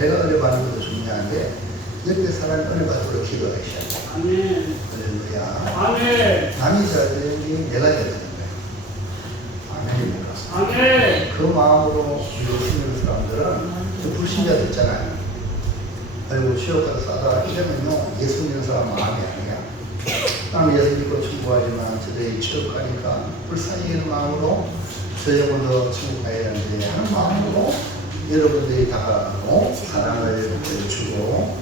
내가 은혜 받는 것도 중요한데 옆에 사람이 은혜 받도록 기도하기 시작해. 아멘. 할렐루야. 아멘. 남이 잘 되는 게 내가 되는 거야. 아멘입니다. 아멘. 그 마음으로 믿는 사람들은 그 불신자들 있잖아요. 아이고 지옥 가서 싸다 이러면요 예수 믿는 사람 마음이 아니야. 나는 예수 믿고 충고하지만 저들이 지옥 가니까 불쌍히 여기는 마음으로 저 영혼도 천국 가야 하는데 하는 마음으로 여러분들이 다가가고 사랑을 주고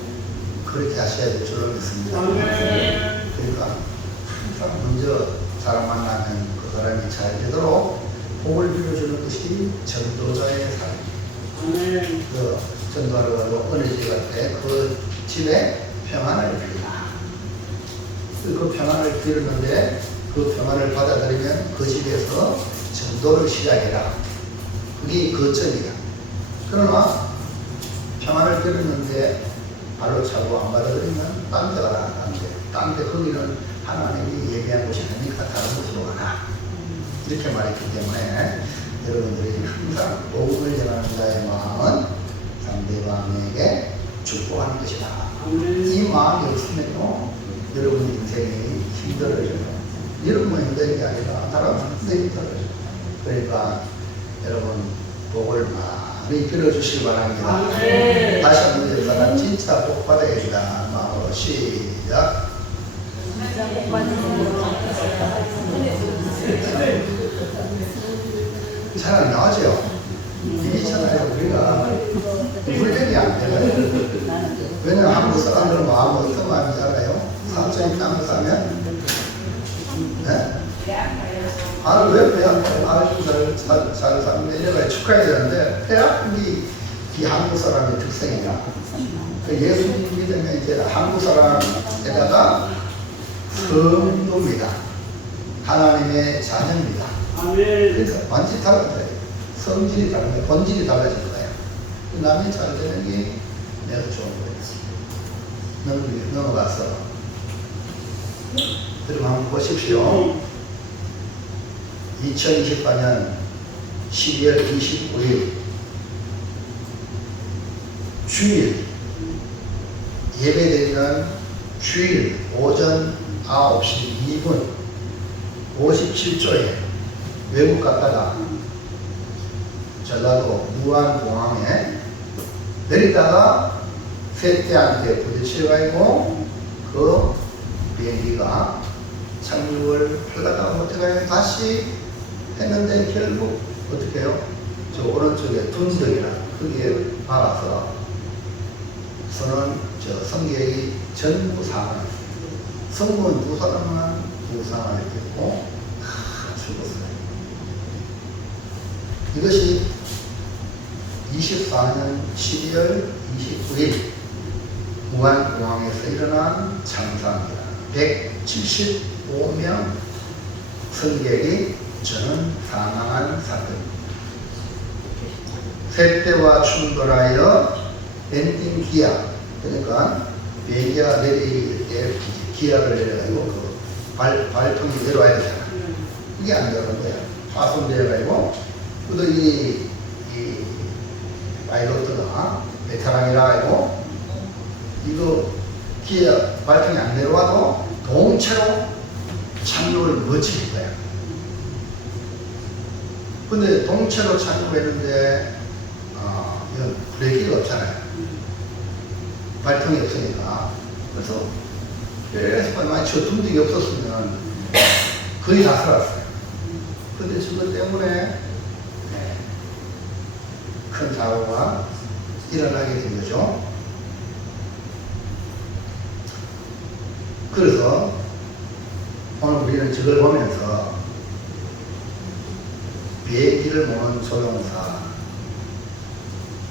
그렇게 하셔야 될 줄로 믿습니다. 그러니까 항상 먼저 사람 만나면 그 사람이 잘 되도록 복을 빌어주는 것이 전도자의 삶입니다. 그 전도하러 가고 은혜지 갈 때 그 집에 평안을 빌라. 그 평안을 빌었는데 그 평안을 받아들이면 그 집에서 전도를 시작해라. 그게 거점이야. 그러나 평안을 빌었는데 발로 차고 안 받아들이면 딴 데 가라. 딴 데 거기는 하나님이 예비한 곳이 아니니까 다른 곳으로 가라. 이렇게 말했기 때문에 여러분들이 항상 복음을 전하는 자의 마음은 상대방에게 축복하는 것이다. 이 마음이 없으면요 여러분 인생이 힘들어져요. 여러분만 힘든 게 아니라 다른 사람들이 힘들어져요. 그러니까 여러분 복을 많이 빌어주시기 바랍니다. 다시 한번 여러분 진짜 복 받아야겠다 마음으로 시작. 잘 안 나오죠? 이게 있잖아요. 우리가 훈련이 안 되나요? 왜냐면 한국 사람들은 마음은 어떤 마음인지 알아요? 3천이 땅을 사면 네? 아, 왜 배 아프고 잘 사는데 이래가 축하해야 되는데 배 아픈 게 한국 사람의 특성이야. 예수 믿으면 이제 한국 사람에다가 성도입니다. 하나님의 자녀입니다. 그러니까 완전히 달라져요. 성질이 다른 거예요. 본질이 달라진 거예요. 남이 잘 되는 게 내가 좋은 거예요. 넘어가서 그럼 한번 보십시오. 2024년 12월 29일 주일 예배드리는 주일 오전 9시 2분 57조에 외국 갔다가 전라도 무안공항에 내리다가 셋째한테 부딪혀가지고 그 비행기가 착륙을 하다가 못해가지고 다시 했는데 결국 어떻게 해요? 저 오른쪽에 둔덕이라 거기에 박아서 저는 저 성객이 전부 사망했어요. 성공은 두 사람만 부상을 했고 다 죽었어요. 이것이 24년 12월 29일 무안공항에서 일어난 참사입니다. 175명 승객이 저는 사망한 사건입니다. 셋대와 충돌하여 랜딩 기압, 그러니까 비행기가 내릴 때 기압을 내려가지고 그 발통이 내려와야 되잖아. 그게 안 되는 거야. 파손되어가지고 또 이 파일럿들가 베테랑이라 해고 이거 기압 발통이 안 내려와도 동체로 착륙을 못 시킬 거야. 근데 동체로 착륙했는데 이건 브레이크가 없잖아요. 발통이 없으니까. 그래서 계속 많이 저tum직이 없었으면 거의 다 살았어요. 근데 그것 때문에 큰 사고가 일어나게 된 거죠. 그래서 오늘 우리는 저걸 보면서 비행기를 모는 조종사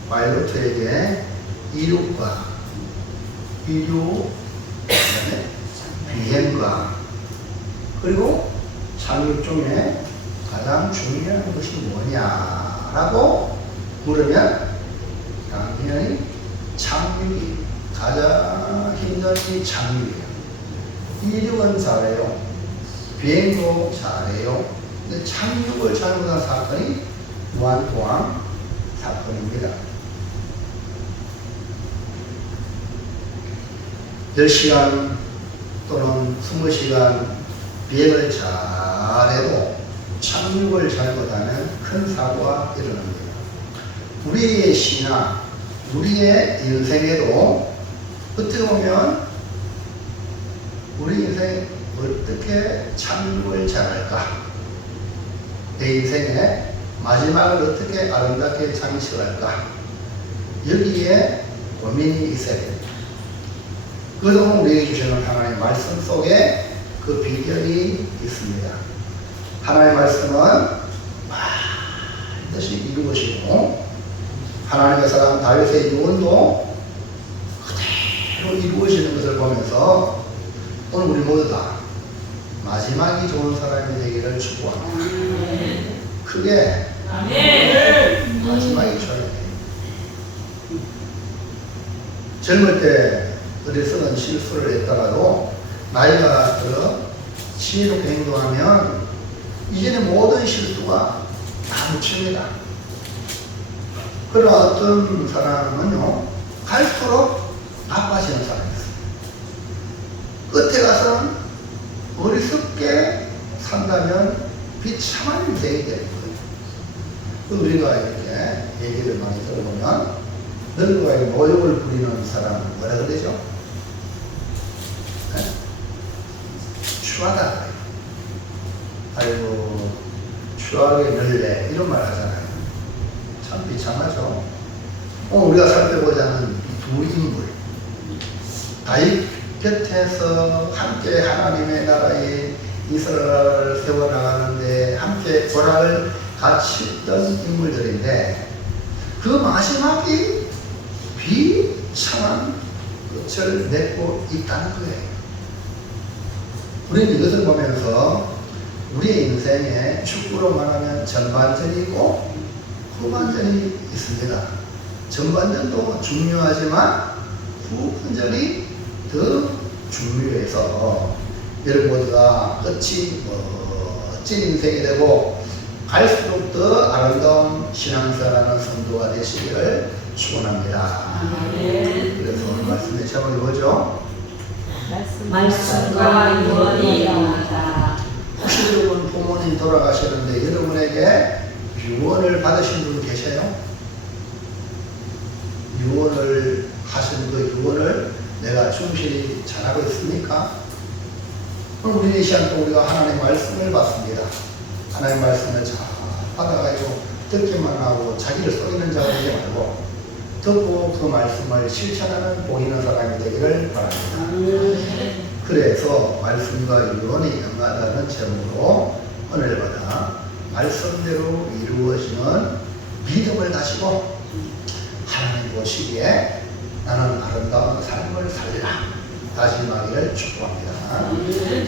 파일럿에게 이륙과 비행과 그리고 착륙 중에 가장 중요한 것이 뭐냐라고 물으면 당연히 착륙이 가장 힘든 이 착륙이에요. 이륙은 잘해요. 비행도 잘해요. 근데 착륙을 잘못한 사건이 무안공항 사건입니다. 10시간 또는 20시간 비행을 잘해도 착륙을 잘못하면 큰 사고가 일어납니다. 우리의 신앙, 우리의 인생에도 어떻게 보면 우리 인생 어떻게 착륙을 잘할까? 내 인생의 마지막을 어떻게 아름답게 장식할까? 여기에 고민이 있어야 됩니다. 그동안 우리에게 주시는 하나님의 말씀 속에 그 비결이 있습니다. 하나님의 말씀은 반드시 이루어지고 하나님의 사람 다윗의 유언도 그대로 이루어지는 것을 보면서 오늘 우리 모두 다 마지막이 좋은 사람이 되기를 축복합니다. 크게 마지막이 좋아야 돼요. 젊을 때 어디서는 실수를 했다가도 나이가 들어 지혜롭게 행동하면 이전의 모든 실수가 다 묻힙니다. 그러나 어떤 사람은요, 갈수록 나빠지는 사람이 있어요. 끝에 가서는 어리석게 산다면 비참한 인생이 되는 거예요. 우리가 이렇게 얘기를 많이 들어보면 늙어가지고 모욕을 부리는 사람은 뭐라 그러죠? 네? 추하다. 아이고, 추하게 늙네. 이런 말 하잖아요. 참 비참하죠. 오늘 우리가 살펴보자 하는 두 인물. 다윗 곁에서 함께 하나님의 나라에 이스라엘을 세워나가는데 함께 고락을 같이 했던 인물들인데 그 마지막이 비참한 끝을 맺고 있다는 거예요. 우리는 이것을 보면서 우리의 인생에 축구로 말하면 전반전이 있고 후반전이 있습니다. 전반전도 중요하지만 후반전이 더 중요해서 여러분 모두가 끝이 멋진 인생이 되고 갈수록 더 아름다운 신앙사라는 성도가 되시기를 축원합니다. 그래서 오늘 말씀의 제목이 뭐죠? 말씀과 유언이 영원하다. 혹시 여러분 부모님 돌아가셨는데 여러분에게 유언을 받으신 분 계세요? 유언을 하신 그 유언을 내가 충실히 잘하고 있습니까? 오늘 우리 이 시간 또 우리가 하나님의 말씀을 받습니다. 하나님의 말씀을 잘 받아가지고 듣기만 하고 자기를 속이는 자가 되지 말고 듣고 그 말씀을 실천하는 복 있는 사람이 되기를 바랍니다. 그래서 말씀과 유언이 영하다는 제목으로 은혜를 말씀대로 이루어지는 믿음을 가지고 하나님 보시기에 나는 아름다운 삶을 살리라 다짐하기를 축복합니다.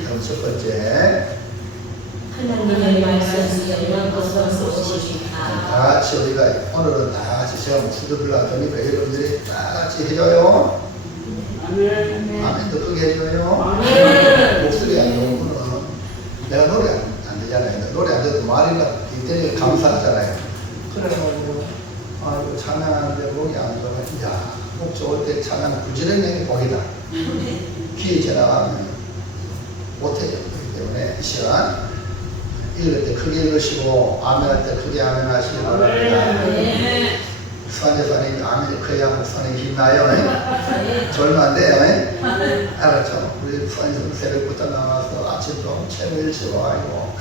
그럼 첫 번째 하나님의 말씀이 이런 것을 쏘시니까 다 같이 우리가 오늘은 다 같이 제가 목소리 불러드리니까 여러분들이 다 같이 해줘요. 아멘도 크게 해줘요. 목소리 안 좋으면 내가 노래 안 되잖아요. 노래 안 돼도 말이나 이때는 감사하잖아요. 그래가지고 아이고 찬양하는데 목이 안 좋아. 야, 목 좋을 때 찬양 부지런히 복이다. 귀에 지나가면 못해요. 그렇기 때문에 이 시간 읽을 때 크게 읽으시고 아멘할 때 크게 아멘하시기 바랍니다. 수환제사님 아멘 크게 하면 손에 힘나요. 졸면 안 돼요. 알았죠? 우리 수환제사님 새벽부터 나와서 아침도 책을 일치고 아이고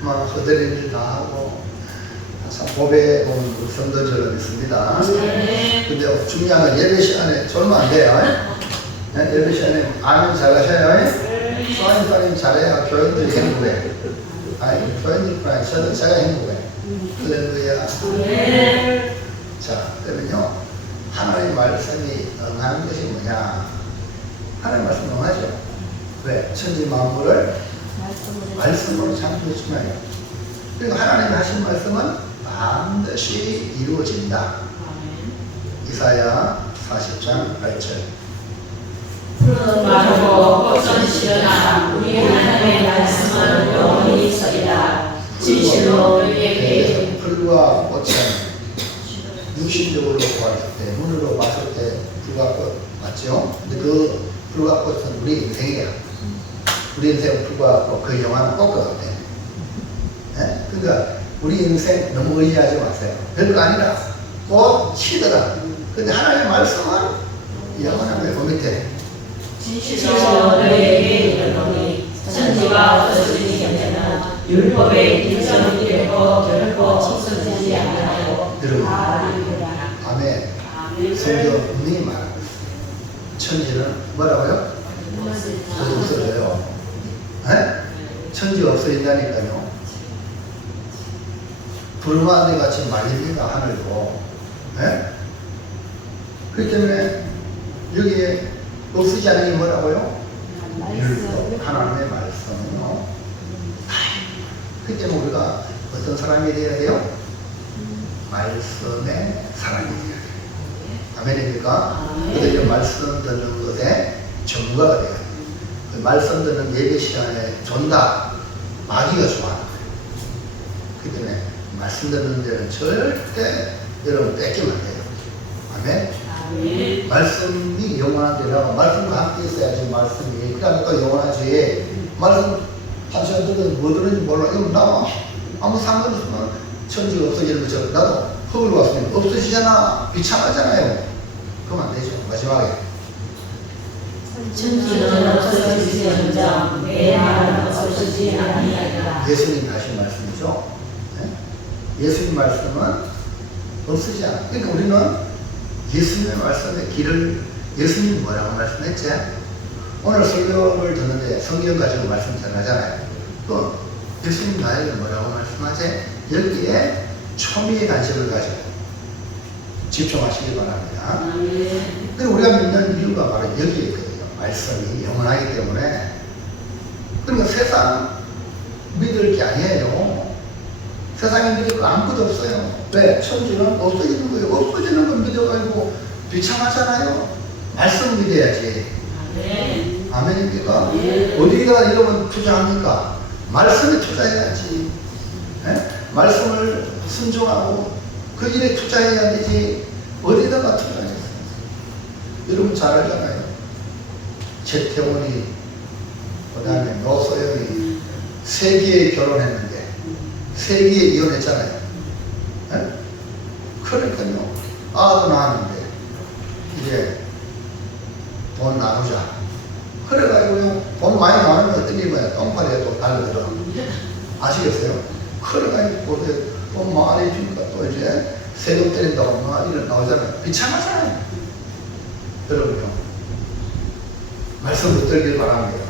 막 허드렛 일 다 하고 참 보배 온 성도들은 있습니다. 근데 중요한 건 예배 시간에 졸면 안 돼요. 예배 시간에 아멘 잘하셔요. 수환제사님 잘해야 교인들이 행복해. 아니, 교인들뿐 저도 제가 행복해. 할렐루야. 자, 그러면요. 하나님의 말씀이 응하는 것이 뭐냐? 하나님의 말씀 응하죠. 왜? 천지 만물을 말씀으로 창조했잖아요. 그리고 하나님이 하신 말씀은 반드시 이루어진다. 이사야 40장 8절. 푸른 마르고 꽃은 시려나 우리 하나님의 말씀은 영원히 있으리라. 진실로 우리에게 풀과 꽃은 육신적으로 봤을 때, 눈으로 봤을 때 불과 꽃 맞죠? 근데 그 풀과 꽃은 우리 인생이야. 우리 인생 풀과 꽃, 그 영화는 꽃 같아. 예? 그러니까 우리 인생 너무 의지하지 마세요. 별거 아니라 꽃이더라. 근데 하나님의 말씀은 영원한 거예요. 그 밑에. 진실로 너희에게 이르노니 천지가 없어지기 전에는 율법의 일점이 되고 결코 없어지지 아니하고 여러분, 아니라. 아멘. 성경 분명히 말하고 있어요. 천지는 뭐라고요? 없어져요. 예? 천지가 없어진다니까요. 불만대 같이 말립니다, 하늘도. 예? 그렇기 때문에 여기에 없어지지 않은 게 뭐라고요? 율법, 하나님의 말씀은요. 그렇기 때문에 우리가 어떤 사람이 되어야 돼요? 말씀의 사람이 되어야 돼요. 아멘입니까? 그래서 말씀 듣는 것에 전문가가 돼요. 그 말씀 듣는 예배 시간에 존다, 마귀가 좋아하는 거예요. 그렇기 때문에 말씀 듣는 데는 절대 여러분 뺏기면 안 돼요. 아멘? 말씀이 영원한 데라고 말씀과 함께 있어야지 말씀이. 그러니까 또 영원하지. 말씀 한 시간 들으면 뭐 들은지 몰라. 이거 나와. 아무 상관없으면 천지가 없어지는 것처럼 나도 흙을 왔으면 없어지잖아. 비참하잖아요. 그러면 안 되죠. 마지막에. 천지는 없어지지언정 내 말은 없어지지 아니하리라. 예수님 하신 말씀이죠. 네? 예수님 말씀은 없어지지 않아. 그러니까 우리는 예수님의 말씀의 길을, 예수님 뭐라고 말씀했지? 오늘 설교를 듣는데 성경 가지고 말씀 전하잖아요. 또 예수님 나에게 뭐라고 말씀하지? 여기에 초미의 관심을 가지고 집중하시기 바랍니다. 그리고 우리가 믿는 이유가 바로 여기에 있거든요. 말씀이 영원하기 때문에. 그러니까 세상 믿을 게 아니에요. 세상에 믿을 거 아무것도 없어요. 왜? 천지는 없어지는 거예요. 없어지는 걸 믿어가지고 비참하잖아요. 말씀 믿어야지. 아멘입니까? 어디다가 이러면 투자합니까? 말씀에 투자해야지. 예? 말씀을 순종하고 그 일에 투자해야 되지. 어디다가 투자했어요? 여러분 잘 알잖아요. 최태원이, 그 다음에 노소영이 3기에 결혼했는데 3기에 이혼했잖아요. 예? 그러니까요. 아도 낳았는데 이제 돈 나누자. 그래가지고 돈 많이 나누면 어떤 게 뭐야? 똥파리에 또 달려들어. 아시겠어요? 그래가지고 돈 많이 주니까 또 이제 세금 때린다고 막 이런 나오잖아요. 비참하잖아요. 여러분요. 말씀 붙들길 바랍니다.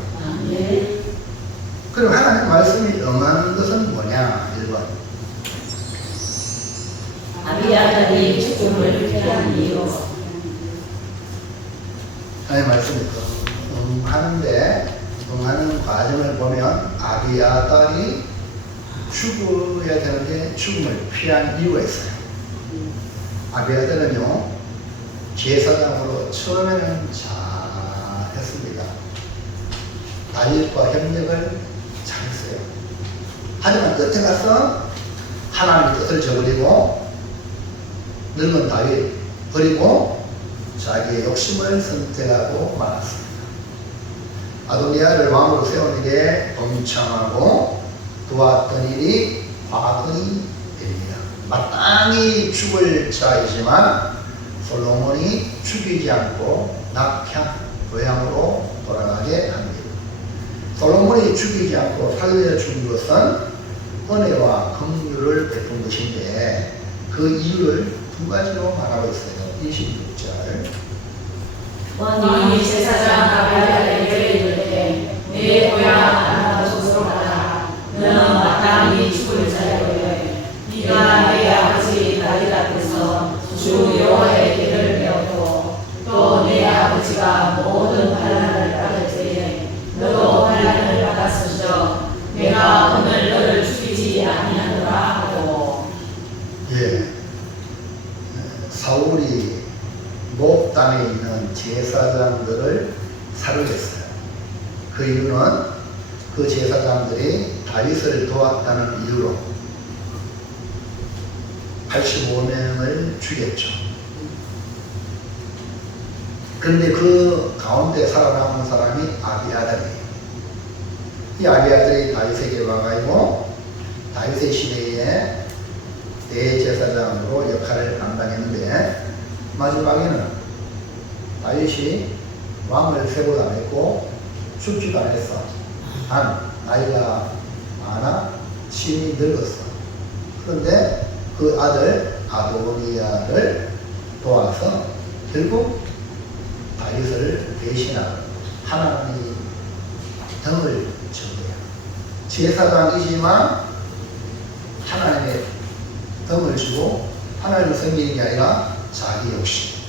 그럼 하나님 말씀이 응하는 것은 뭐냐? 1번. 아비아들이 죽음을 피한 이유. 하나님 말씀이 응하는 과정을 보면 아비아달이 죽어야 되는데 죽음을 피한 이유가 있어요. 아비아달은요, 제사장으로 처음에는 잘했습니다. 다윗과 협력을 잘했어요. 하지만 끝에 가서 하나님의 뜻을 저버리고 늙은 다윗 버리고 자기의 욕심을 선택하고 말았습니다. 아도니아를 왕으로 세우는 게 범청하고 도왔던 일이 화근이 됩니다. 마땅히 죽을 자이지만 솔로몬이 죽이지 않고 낙향, 고향으로 돌아가게 합니다. 솔로몬이 죽이지 않고 살려준 것은 은혜와 긍휼을 베푼 것인데 그 이유를 2가지로 말하고 있어요. 26절. 왕이 제사장 아비아들에게 이르되 내 고향 다마스코스로 가라. 너는 마땅히 죽을 자여되 네가 내 아버지 다윗 앞에서 주 여호와의 길을 배웠고 또 내 아버지가 모든 환난을 받을 때에 너도 환난을 받았으므로 내가 오늘 너를 죽이지 아니하노라 하고. 예. 사울이 목단에 있는 제사장들을 살해했어요. 그 이유는 그 제사장들이 다윗을 도왔다는 이유로 85명을 죽였죠. 그런데 그 가운데 살아남은 사람이 아비아달이에요. 이 아비아달이 다윗에게 와가지고 다윗의 시대에 대제사장으로 역할을 감당했는데 마지막에는 다윗이 왕을 세고도 안 했고 죽지도 안 했어. 나이가 많아 심히 늙었어. 그런데 그 아들 아도니아를 도와서 결국 다윗을 대신하고 하나님이 덤을 준 거야. 제사장이지만 하나님의 덤을 주고 하나님을 섬기는 게 아니라 자기 욕심.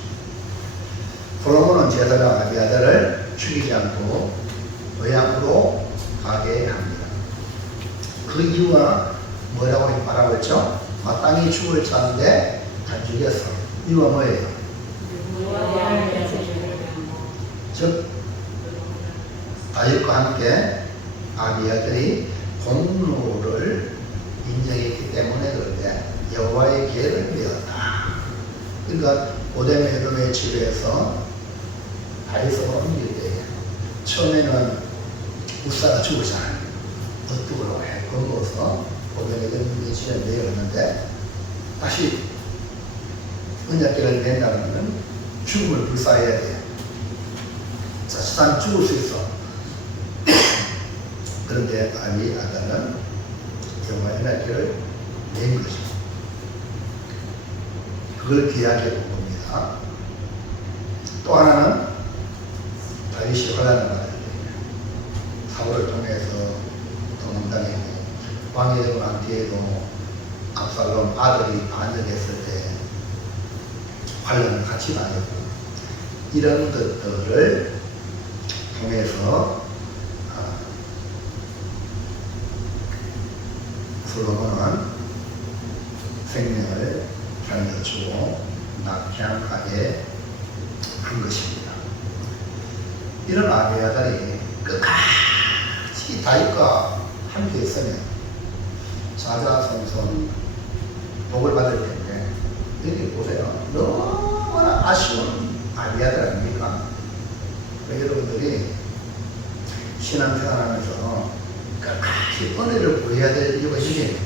솔로몬은 제사장 아비아달을 죽이지 않고 외양으로 가게 합니다. 그 이유가 뭐라고 말하고 있죠? 마땅히 죽을 자인데 안 죽였어. 이유가 뭐예요? 즉 다윗과 함께 아비아들이 공로를 인정했기 때문에 그런데 여호와의 계를 메었다. 그러니까 오데메돔의 집에서 다윗을 옮길 때 처음에는 우사가 죽었잖아요. 어떻게로 해 건거서 오데메돔의 집에 메었는데 다시 언약궤를 낸다는 건 죽음을 불사해야 돼요. 자칫하면 죽을 수 있어. 그런데 아비아달은 여호와의 언약궤를 낸 거죠. 그걸 귀하게 본 겁니다. 또 하나는 다윗이 환난을 받을 때 사울을 통해서 도망다니고 왕이 되고 난 뒤에도 압살롬 아들이 반역했을 때 환난을 같이 다녔고 이런 것들을 통해서 솔로몬은 생명을 살려주고 낙향하게 한 것입니다. 이런 아비아달이 끝까지 다윗과 함께 있으면 자자손손 복을 받을 텐데 여기 보세요. 너무나 아쉬운 아비아달 아닙니까? 여러분들이 신앙생활하면서 끝까지 은혜를 구해야 될 이유가 이게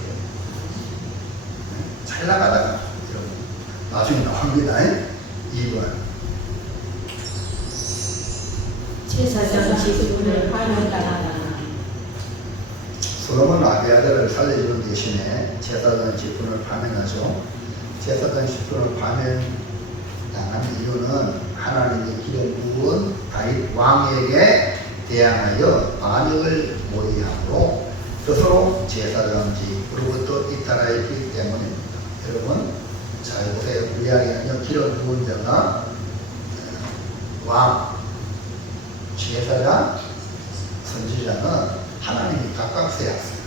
잘 나가다가 여러분 나중에 나옵니다. 2번 제사장 지분을 파면당하다. 솔로몬 아비아달을 살려주는 대신에 제사장 지분을 파면하죠. 제사장 지분을 파면당한 이유는 하나님의 기름 부은 다윗 왕에게 대항하여 반역을 모의함으로 스스로 제사장직으로부터 이탈하였기 때문입니다. 여러분 잘 보세요. 이야기는요, 기름 부은 자가 왕, 제사장, 선지자는 하나님이 각각 세웠어요.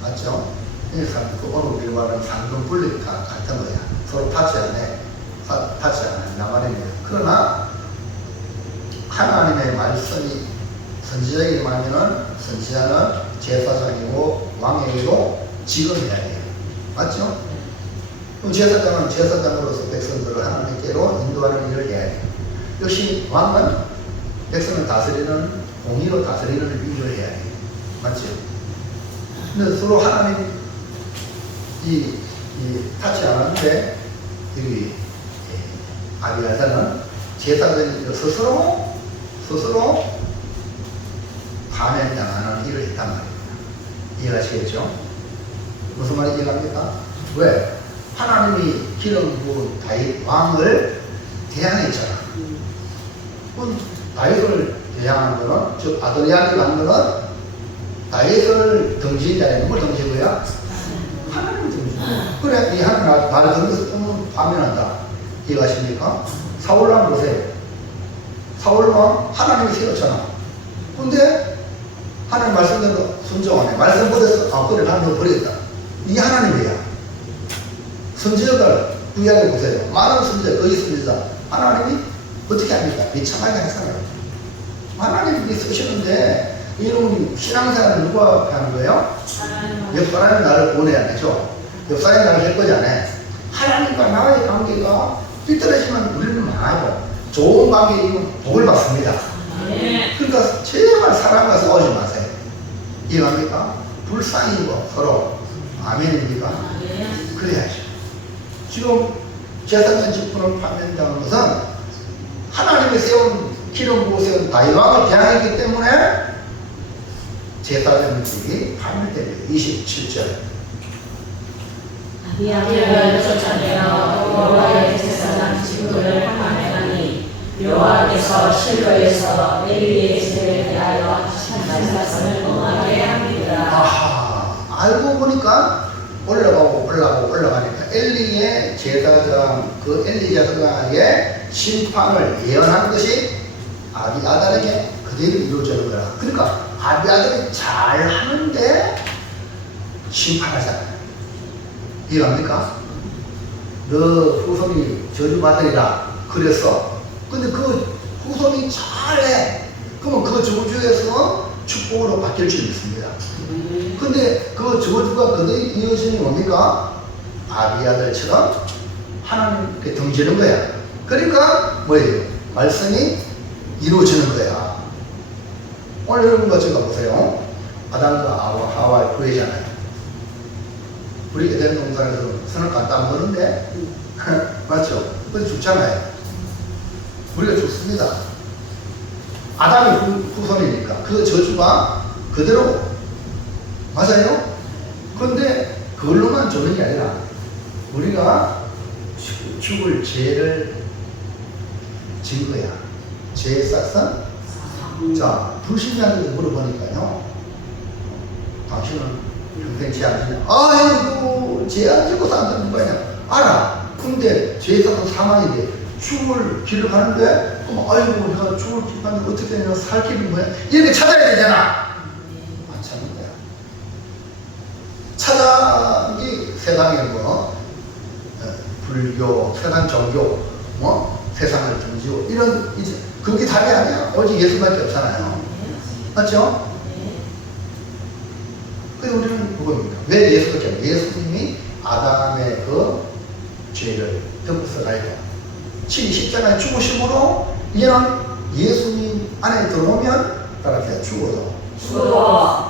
맞죠? 그 오늘 우리 말하는 상금 분립 같은 거야. 서로 파치 안 해. 파치 안 해. 나만입니다. 그러나 하나님의 말씀이 선지자에게 말하면 선지자는 제사장이고 왕에게도 직언해야 돼요. 맞죠? 그럼 제사장은 제사장으로서 백성들을 하나님께로 인도하는 일을 해야 돼요. 역시 왕은 백성을 다스리는, 공의로 다스리는 일을 해야 돼요. 맞죠? 근데 서로 하나님 타치 안 하는데 여기 아비아달은 제사장이 스스로 파면당하는 일을 했단 말입니다. 이해하시겠죠? 무슨 말인지 이해합니까? 왜? 하나님이 기름 부은 다윗 왕을 대항했잖아. 그럼 다윗을 대항한 거는, 즉 아도니아를 간 거는 다윗을 등진 자에 누굴 등진 거야? 하나님을 등진 거야. 그래, 이 하나님 나를 등져서 파면한다. 이해하십니까? 사울 왕 보세요. 사울 왕 하나님이 세웠잖아. 근데 하나님 말씀대로 순종하네. 말씀 버렸어. 그래, 나는 너 버렸다. 이게 하나님이야. 선지자들 구약에 보세요. 많은 선지자, 거의 선지자. 하나님이 어떻게 합니까? 비참하게 하잖아요. 하나님이 쓰시는데 이놈 신앙생활을 누가 하는 거예요? 옆 사람이 나를 보내야 되죠. 옆 사람이 나를 할 거지 안 해. 하나님과 나의 관계가 삐뚤어지면 우리는 많아요. 좋은 관계이면 복을 받습니다. 그러니까 제발 사람과 싸우지 마세요. 이해갑니까? 불쌍이고 서로. 아멘입니까? 그래야죠. 지금 제사장 직분을 파면당한 것은 하나님이 세운 기름 부어 세운 다윗왕을 대항했기 때문에 제사장직이 파멸됩니다. 27절. 아비아를 쫓아내어 여호와의 제사장 직분을 파멸하니 여호와께서 실로에서 엘리의 집에 대하여 산사선을 범하게 합니다. 아하, 알고 보니까 올라가니까 엘리의 제사장, 그 엘리 제사장에게 심판을 예언한 것이 아비아달에게 그대로 이루어지는 거라. 그러니까 아비아달이 잘 하는데 심판하잖아요. 이해갑니까? 너 후손이 저주받으리라 그랬어. 근데 그 후손이 잘해. 그러면 그 저주에서 축복으로 바뀔 수 있습니다. 근데 그 저주가 그대로 이어지는 뭡니까? 아비아들처럼 하나님께 등지는 거야. 그러니까 뭐예요? 말씀이 이루어지는 거야. 오늘 여러분과 제가 보세요. 아담과 하와의 후예잖아요. 우리 에덴 동산에서 선악과 안 먹는데 맞죠? 그래서 죽잖아요. 우리가 죽습니다. 아담이 후손이니까 그 저주가 그대로 맞아요? 그런데 그걸로만 주는 게 아니라 우리가 죽을 죄를 진 거야. 죄의 싹은? 자, 불신자한테 물어보니까요. 당신은 평생 죄 안 지냐? 아이고, 죄 안 지고 산다는 거냐? 알아. 근데 죄의 싹은 사망인데 죽을 길을 가는데 그럼 아이고, 내가 죽을 길 가는데 어떻게 되냐? 살 길이 뭐야? 이렇게 찾아야 되잖아. 안 찾는 거야. 찾아기 세상에 뭐 불교, 세상 종교, 뭐 세상을 등지고 이런 이제 그게 답이 아니야. 오직 예수밖에 없잖아요. 맞죠? 그래서 우리는 그겁니다. 왜 예수밖에 없냐? 예수님이 아담의 그 죄를 덮어서 가야 돼. 친히 십자가에 죽으심으로 이제는 예수님 안에 들어오면 따라서 죽어도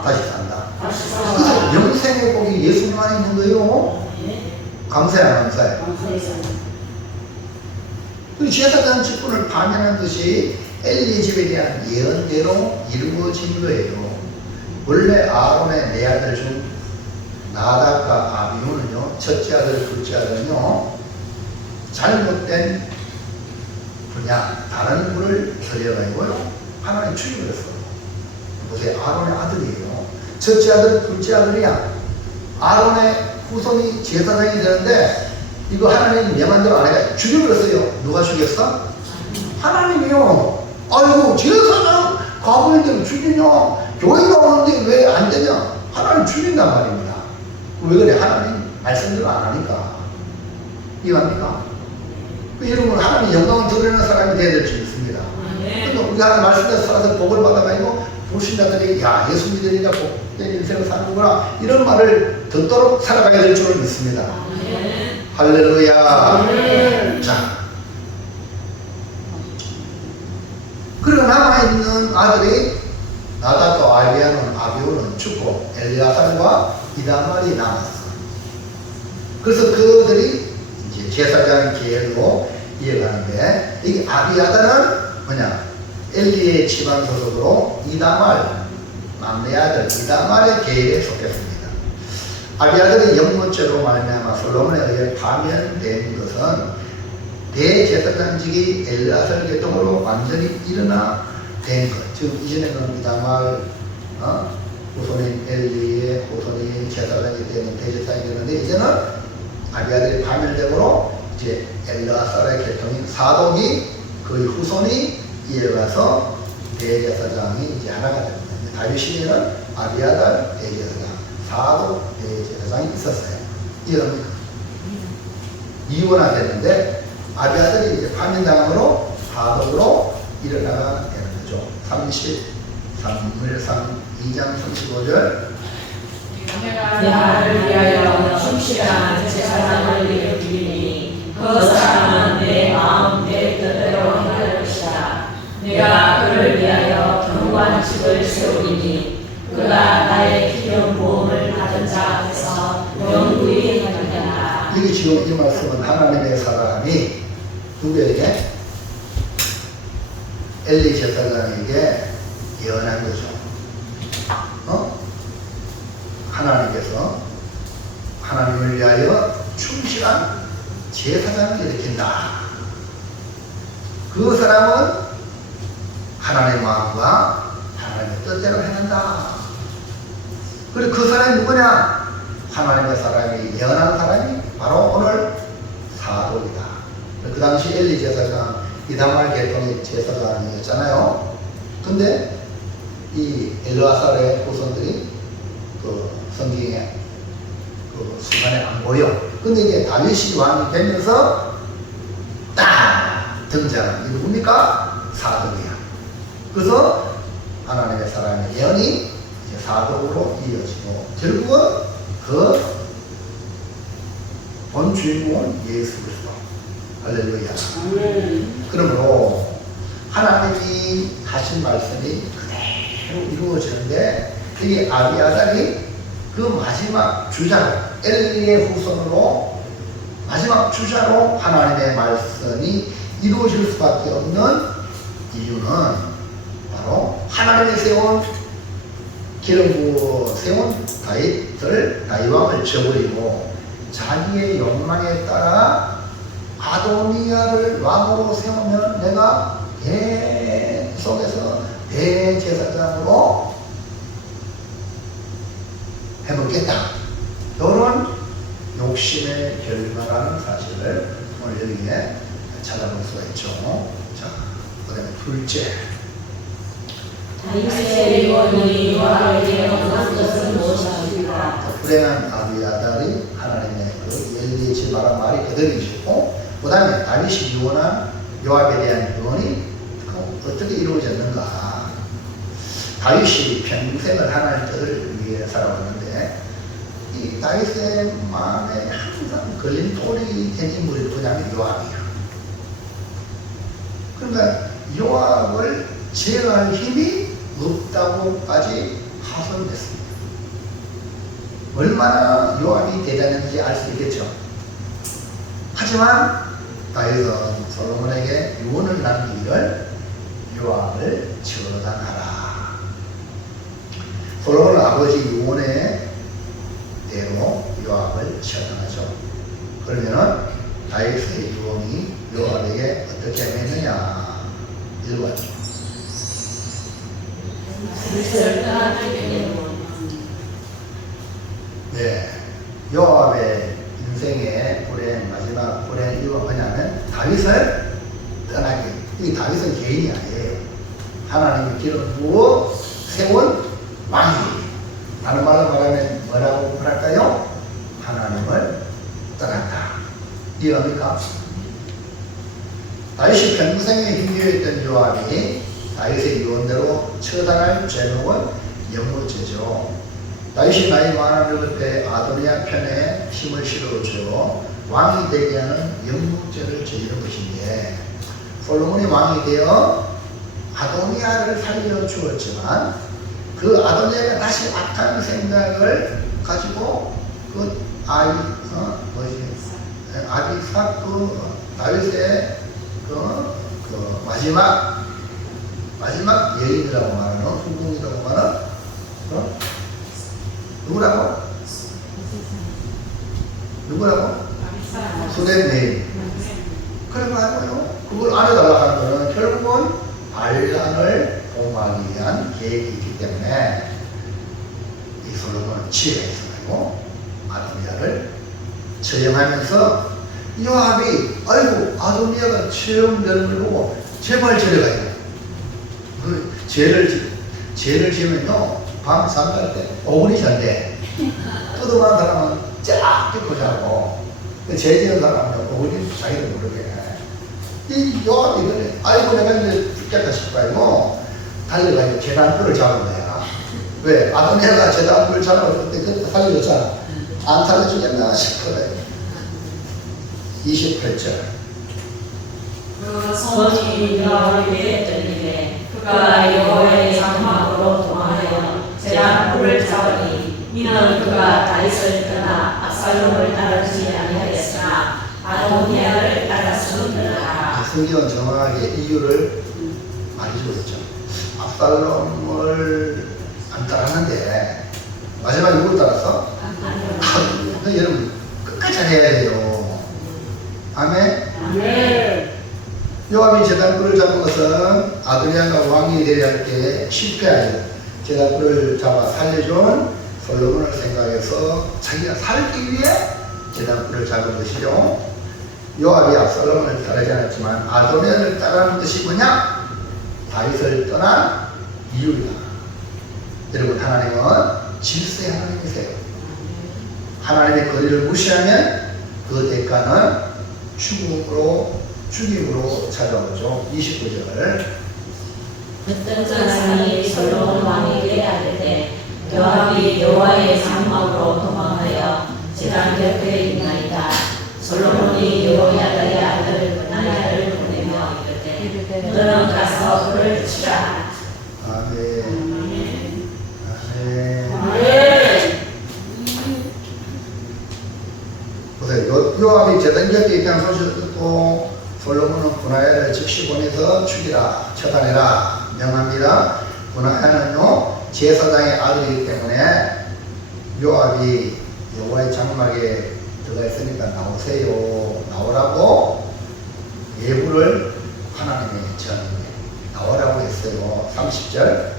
다시 산다. 그래서 영생의 복이 예수님 안에 있는 거예요. 감사해 안 감사해? 그 제사장 직분을 파면한 것이 엘리 집에 대한 예언대로 이루어진 거예요. 원래 아론의 네 아들 중 나답과 아비후는요, 첫째 아들, 둘째 아들은요, 잘못된 분야, 다른 분을 들여가지고요, 하나님 죽임을 했어요. 보세요, 아론의 아들이에요. 첫째 아들, 둘째 아들이야. 아론의 후손이 제사장이 되는데 이거 하나님 명한대로 안 해가 죽여버렸어요. 누가 죽였어? 하나님이요. 아이고, 제사장 가버리는데 죽이냐? 교회가 오는데 왜 안 되냐? 하나님 죽인단 말입니다. 왜 그래? 하나님 말씀대로 안 하니까. 이해합니까? 여러분, 하나님 영광을 드러내는 사람이 되어야 될 줄 믿습니다. 그러니까 우리가 하나님 말씀대로 살아서 복을 받아가지고 불신자들이 야, 예수 믿으니까 복된 인생을 사는구나, 이런 말을 듣도록 살아가야 될 줄을 믿습니다. 할렐루야. 자, 그리고 남아있는 아들이 나답과 아비후는 죽고 엘리아살과 이다말이 남았어. 그래서 그들이 이제 제사장 계열로 이어가는데, 이 아비아달은 뭐냐? 엘리의 집안 소속으로 이다말, 막내 아들 이다말의 계열에 속했습니다. 아비아달이 영문죄로 말미암아 솔로몬에 의해 파면된 것은 대제사장직이 엘리아살 계통으로 완전히 일어나 된 것. 즉 이전에는 이다말 후손인 엘리의 후손이 제사장이 되는 대제사장이 되는데, 이제는 아비아달이 파멸됨으로 이제 엘리아살의 계통인 사독이 그 후손이 이어가서 대제사장이 이제 하나가 됩니다. 다윗 시대는 아비아달 대제사장, 사독 대제사장이 있었어요. 이해합니까? 이원화 됐는데 아비아달이 이제 파면당함으로 사독으로 일어나가 되는 거죠. 33물상 2장 35절. 나를 위하여 충실한 제사장을 일으키니 그 사람은 내 마음 내 뜻대로 행하려 너를 위하여 견고한 집을 세우리니 그가 나의 기름 부음을 받은 자 앞에서 영구히 행하리라. 이게 지금 이 말씀은 하나님의 사람이 누구에게? 엘리 제사장에게 예언한 거죠. 하나님께서 하나님을 위하여 충실한 제사장을 일으킨다. 그 사람은 하나님의 마음과 하나님의 뜻대로 행한다. 그리고 그 사람이 누구냐? 하나님의 사람이 예언한 사람이 바로 오늘 사도이다. 그 당시 엘리 제사장 이다말 계통의 제사장이었잖아요. 근데 이 엘르아살의 후손들이 그 성경에 그 순간에 안 보여. 근데 이제 다윗이 왕이 되면서 딱 등장한 이 누굽니까? 사도이야. 그래서 하나님의 사람의 예언이 이제 사도로 이어지고 결국은 그 본 주인공은 예수 그리스도. 할렐루야. 그러므로 하나님이 하신 말씀이 그대로 이루어지는데 이게 아비아달이 그 마지막 주자로 엘리의 후손으로 마지막 주자로 하나님의 말씀이 이루어질 수밖에 없는 이유는 바로 하나님의 세운 기름 부어 세운 다윗왕을 저버리고 자기의 욕망에 따라 아도니아를 왕으로 세우면 내가 계속해서 대제사장으로 해먹겠다. 이런 욕심의 결과라는 사실을 오늘 여기에 찾아볼 수가 있죠. 자, 그 다음에 둘째. 다윗의 유언이 여호와에게 얻은 것은 무엇이니까? 불행한 아비아달이 하나님의 그 엘리의 말한 말이 그대로이셨고, 그 다음에 다윗이 유언한 요압에 대한 유언이 어떻게 이루어졌는가. 다윗이 평생을 하나님의 뜻을 위해 살아왔는데 이 다윗의 마음에 항상 걸림돌이 된 인물이 누구냐면 요압이야. 그러니까 요압을 제어할 힘이 없다고까지 하소연했습니다. 얼마나 요압이 대단한지 알 수 있겠죠. 하지만 다윗은 솔로몬에게 유언을 남기기를 요압을 처단하라. 솔로몬은 아버지 유언의 대로 요압을 처단하죠. 그러면은 다윗의 유언이 요압에게 어떻게 했느냐? 1번. 네, 요압의 인생의 마지막 불행 이유가 뭐냐면 다윗을 떠나기. 이 다윗은 개인이 아니에요. 하나님이 기름 부어 세운 왕이. 다른 말로 말하면 뭐라고 말할까요? 하나님을 떠났다. 이해합니까? 다윗이 평생에 힘겨웠던 요압이 다윗의 유언대로 처단할 제목은 영무죄죠. 다윗이 나이 많은 그때 아도니아 편에 힘을 실어주어 왕이 되게 하는 영무죄를 저지른 것인데, 솔로몬이 왕이 되어 아도니아를 살려주었지만 그 아도니아가 다시 악한 생각을 가지고 그 아비삭 다윗의 그 마지막 여인이라고 말하는 후궁이라고 말하는 누구라고? 수레메인. 그래가지고요, 그걸 안 해달라고 하는 거는 결국은 반란을 봉하기 위한 계획이 있기 때문에 이 솔로몬은 지혜가 있어가지고 아도니아를 처형하면서 요압이 아이고 아도니아가 처형되는 걸 보고 제발 저래가요. 그 죄를 지으면요 밤 잠잘 때 5분이 잔대. 뜯어간 사람은 쫙 뜯고 자고 죄 지은 사람은 5분이 자기도 모르게. 이 요압이 그래. 아이고 내가 이제 죽겠다 싶어가지고 달려가지고 계단불을 잡은 거야. 왜? 아도니아가 계단불을 잡았을 때 그때 살려줬잖아. 안 살려주겠나 싶어요. 28절. 그 손이 요압에게 했던 일에 그가 여호와의 장막으로 도망하여 제단 뿔을 잡으니 이는 그가 다윗을 떠나 압살롬을 따르지 아니하였으나 아도니아를 따랐음이니라. 성경은 정확하게 이유를 말해주었죠. 압살롬을 안 따랐는데 마지막에 누굴 따랐어? 여러분 끝까지 해야 돼요. 아멘. 요압이 제단불을 잡은 것은 아도니아가 왕이 되려 할 때 실패하여 제단불을 잡아 살려준 솔로몬을 생각해서 자기가 살기 위해 제단불을 잡은 것이죠. 요압이 압살롬을 따르지 않았지만 아도니아를 따르는 것이 뭐냐? 다윗을 떠난 이유이다. 여러분, 하나님은 질서의 하나님이세요. 하나님의 거리를 무시하면 그 대가는 죽임으로 찾아오죠. 29절. 그때 사람이 솔로몬 왕이 되어야 때 요압이 여호와의 장막으로 도망하여 제단 곁에 있나이다. 솔로몬이 여호야다의 아들 브나야를 보내며 이르되 너는 가서 그를 치라. 아멘. 보세요. 요압이 제단 곁에 있다는 소식을 듣고 솔로몬은 브나야를 즉시 보내서 죽이라, 처단해라 명합니다. 브나야는요 제사장의 아들이기 때문에 요압이 여호와의 장막에 들어가 있으니까 나오세요, 나오라고 예부를 하나님의 전에 나오라고 했어요. 30절.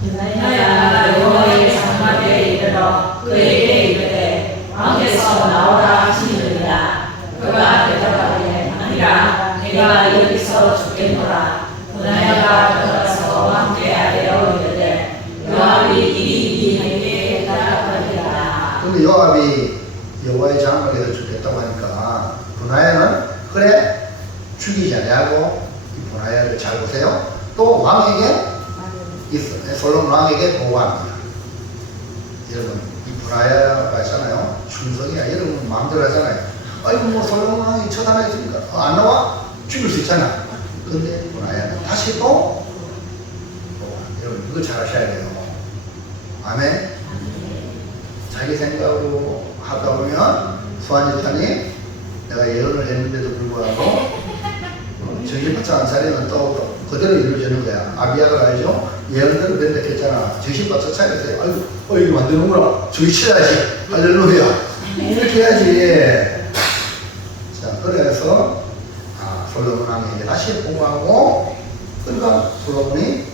브나야가 여호와의 장막에 이르러 그에게 이르되 왕께서 나오라 하시느니라. 그가 대답하되 아니라 내가 여기서 죽겠노라. 브나야가 들어가서 함께하여 이르되 요압이 이리 네게 대답하리라. 근데 요압이 여호와의 장막에서 죽겠다고 하니까 브나야는 그래 죽이지 아니하고 이 브나야를 잘 보세요. 또 왕에게 있어 솔로몬 왕에게 보고합니다. 여러분 이 브나야가 있잖아요. 충성이야. 여러분 마음대로 하잖아요. 아이고 뭐 솔로몬 왕이 처단하겠습니까? 안 나와? 죽일 수 있잖아. 근데 브나야는 다시 또 여러분 이거 잘 하셔야 돼요. 아멘. 자기 생각으로 하다 보면 수완지탄이 내가 예언을 했는데도 불구하고 정신바짝 안 차리면 또 그대로 이루어지는 거야. 아비야가 알죠? 예언대로 변덕했잖아. 정신바짝 차리세요. 아이고 이거 만드는구나. 저기 치야지. 할렐루야. 이렇게 해야지. 자, 그래서 솔로몬 왕에게 다시 보고하고 그러니까 솔로몬이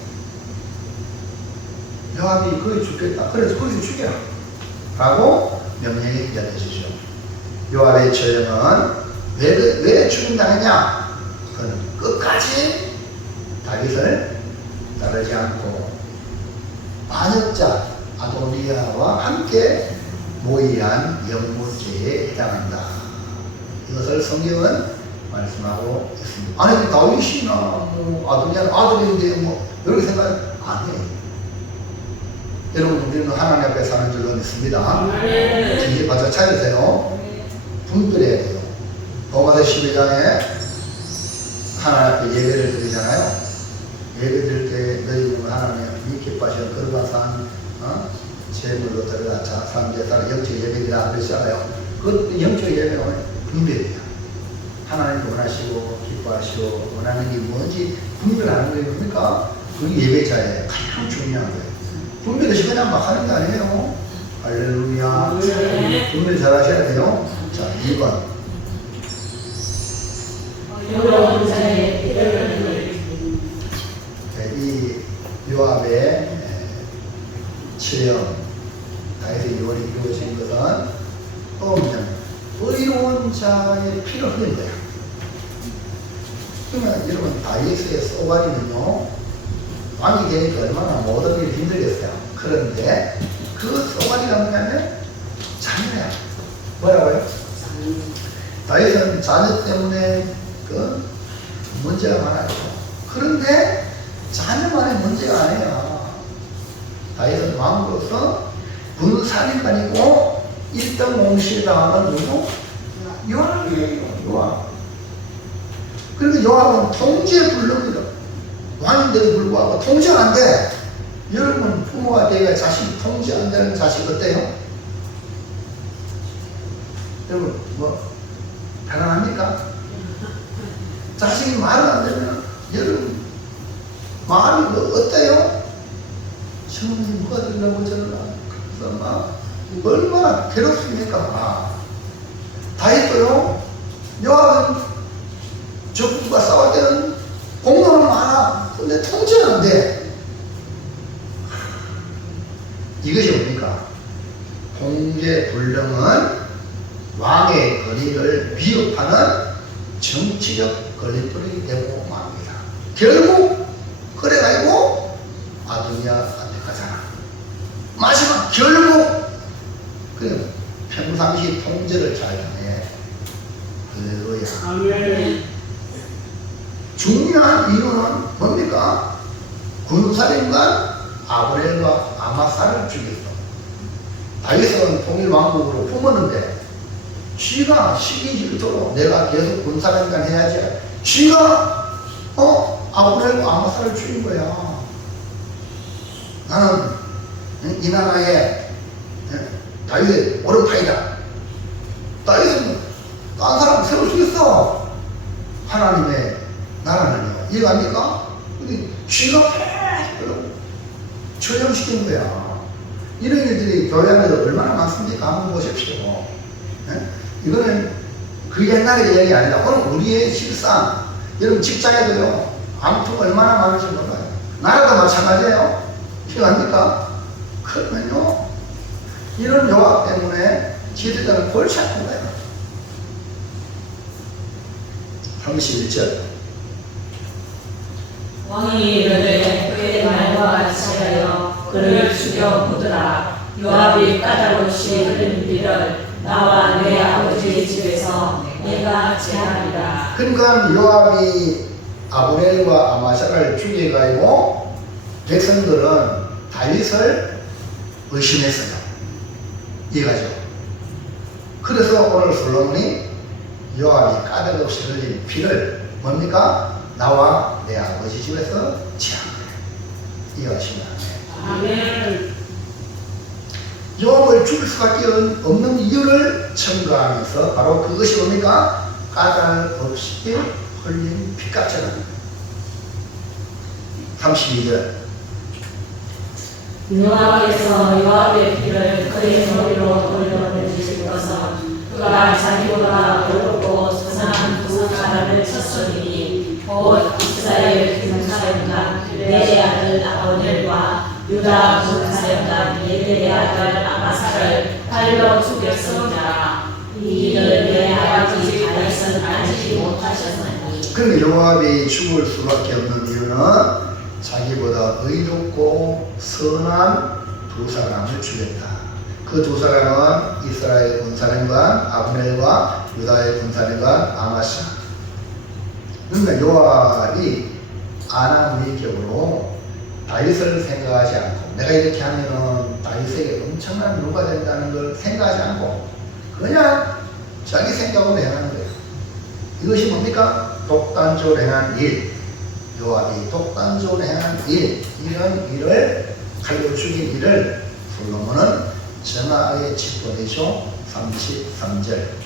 요압이 거기 죽겠다. 그래서 거기서 죽여라 라고 명령이 내려지죠. 요압의 처형은 왜 죽임당했냐? 그는 끝까지 다윗을 따르지 않고 반역자 아도니아와 함께 모의한 영무죄에 해당한다. 이것을 성경은 말씀하고 있습니다. 아니 다윗이나 아도니아는 아들인데 이렇게 생각 안 해요. 여러분 우리는 하나님 앞에 사는 줄로 믿습니다. 정신 바짝 차리세요. 분별해야 돼요. 로마서 12장에 하나님 앞에 예배를 드리잖아요. 예배 드릴 때 너희는 하나님 기뻐하시는 거룩한 제물로 들어가자. 삼제사를 영적 예배이라 그랬잖아요. 그 영적 예배는 분별이야. 하나님이 원하시고 기뻐하시고 원하는 게 뭔지 분별하는 게 뭡니까? 그게 예배자의 가장 중요한 거예요. 분별이 그냥 막 하는 게 아니에요. 할렐루야. 분별 잘 하셔야 돼요. 자, 2번. 이 요압의 처형, 다윗의 요원이 이루어진 것은 또 뭐냐면 의로운 자의 피를 흘린 거야. 그러면 여러분 다윗의 쏘가리는요 왕이 되니까 얼마나 모든 일이 힘들겠어요. 그런데 그 쏘가리가 뭐냐면 자녀야. 뭐라고요? 다윗은 자녀 때문에 그 문제가 많아요. 그런데 자녀만의 문제가 아니야. 다윗은 왕으로서 군사님만이고 1등 옹시에 당하는 누구? 요압이에요. 요압. 그리고 요압은 통지의 불능이다. 하는데도 불구하고 통제 안 돼. 여러분 부모가 되어 자식 통제 안 되는 자식 어때요? 여러분 뭐 편안합니까? 자식이 말을 안 되면 여러분 마음이 뭐 어때요? 저놈이 뭐가 되려고 저러나. 그래서 막 얼마나 괴롭습니까? 다윗도요, 요압은 적군과 싸울 때는 공로는 많아. 근데 통제는 안 돼. 이것이 뭡니까? 통제불능은 왕의 권위를 위협하는 정치적 걸림돌이 되고 맙니다. 결국 그래가지고 아도니아한테 가잖아. 마지막 결국 그 평상시 통제를 잘 하네. 그거야. 아멘. 중요한 이유는 뭡니까? 군사령관 아브넬과 아마사를 죽였어. 다윗은 통일왕국으로 품었는데 쥐가 시기 질투로 내가 계속 군사령관 해야지. 쥐가 아브넬과 아마사를 죽인 거야. 나는 이 나라에 다윗의 오른팔이다. 다윗은 딴 사람 세울 수 있어. 하나님의 나라는요. 이해갑니까? 근데 쥐가 계속 처형시킨 거야. 이런 일들이 교회 안에서 얼마나 많습니까? 한번 보십시오. 이거는 그 옛날의 이야기 아니라 오늘 우리의 실상. 여러분 직장에도요. 암투 얼마나 많은지 몰라요. 나라도 마찬가지예요. 이해갑니까? 그러면요. 이런 요압 때문에 지도자는 골치 아픈 거예요. 31절. 왕이 이르되 그의 말과 같이 하여 그를 죽여 묻으라. 요압이 까닭없이 흘린 피를 나와 내 아버지의 집에서 내가 제하리라. 그러니까 요압이 아브넬과 아마사를 죽여가지고 백성들은 다윗을 의심했어요. 이해가죠? 그래서 오늘 솔로몬이 요압이 까닭없이 흘린 피를 뭡니까? 나와 내 아버지 집에서 제한 거예요. 이해하시면 안 돼요. 아멘. 요압을 죽일 수밖에 없는 이유를 첨가하면서 바로 그것이 뭡니까? 까닭없이 흘린 피값이라는 거예요. 32절. 요압께서 요압의 피를 그의 머리로 돌려내실 것은 그가 자기보다 어렵고 수상한 두 사람을 쳤으니 곧 이스라엘 군사령관 내 아들 아브넬과 유다 군사령관 예델의 아들 아마사를 칼로 죽였습니다. 이를 내 아버지 다윗은 알지 못하셨나니. 그런데 요압이 죽을 수밖에 없는 이유는 자기보다 의롭고 선한 두 사람을 죽였다. 그 두 사람은 이스라엘 군사령관 아브넬과 유다의 군사령관 아마샤. 그러니까 요압이 아나무인격으로 다윗을 생각하지 않고 내가 이렇게 하면은 다윗에게 엄청난 누가 된다는 걸 생각하지 않고 그냥 자기 생각으로 행하는 거예요. 이것이 뭡니까? 독단적으로 행한 일. 요압이 독단적으로 행한 일, 이런 일을 칼로 죽인 일을 솔로몬은 정확하게 짚어내죠. 33절.